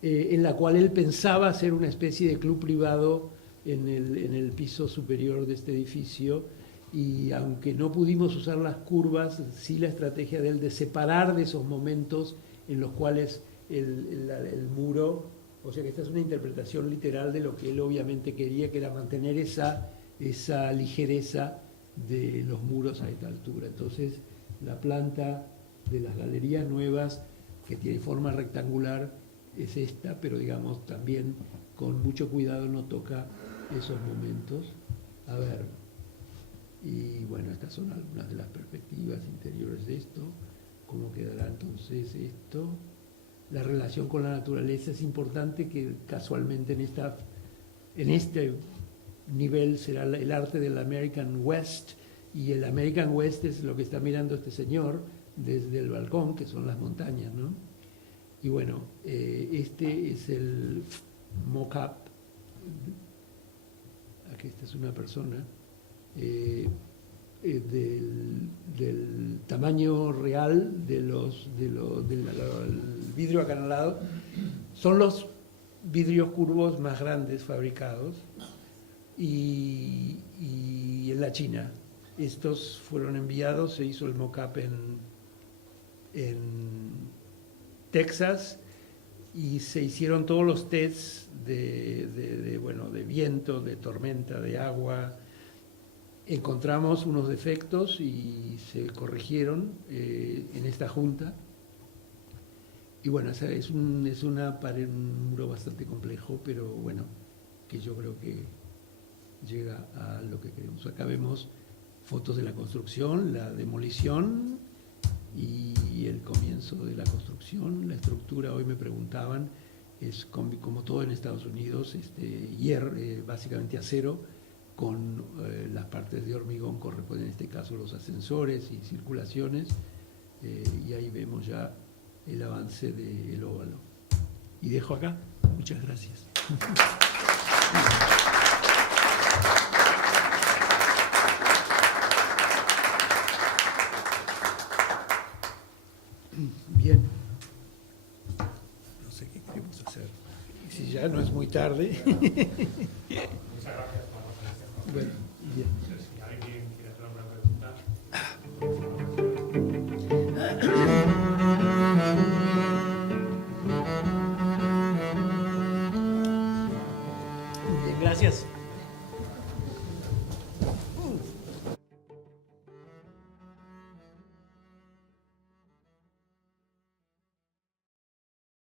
en la cual él pensaba hacer una especie de club privado en el piso superior de este edificio, y aunque no pudimos usar las curvas, sí la estrategia de él de separar de esos momentos en los cuales el muro, o sea que esta es una interpretación literal de lo que él obviamente quería, que era mantener esa ligereza de los muros a esta altura. Entonces la planta de las galerías nuevas, que tiene forma rectangular, es esta, pero digamos también con mucho cuidado no toca esos momentos. A ver, y bueno, estas son algunas de las perspectivas interiores de esto. ¿Cómo quedará entonces esto? La relación con la naturaleza es importante, que casualmente en este nivel será el arte del American West, y el American West es lo que está mirando este señor desde el balcón, que son las montañas, ¿no? Y bueno, este es el mock-up. Aquí esta es una persona del tamaño real del vidrio acanalado. Son los vidrios curvos más grandes fabricados, y en la China. Estos fueron enviados, se hizo el mock-up en Texas, y se hicieron todos los tests de viento, de tormenta, de agua. Encontramos unos defectos y se corrigieron en esta junta. Y bueno, es una pared, un muro bastante complejo, pero bueno, que yo creo que llega a lo que queremos. Acá vemos fotos de la construcción, la demolición y el comienzo de la construcción. La estructura, hoy me preguntaban, es como todo en Estados Unidos, básicamente acero, con las partes de hormigón corresponden en este caso los ascensores y circulaciones, y ahí vemos ya el avance del óvalo. Y dejo acá. Muchas gracias. Bien. No sé qué queremos hacer. Si ya no es muy tarde. Muchas gracias por hacer este Bueno, Bien. Si alguien quiere hacer alguna pregunta. Bien, gracias.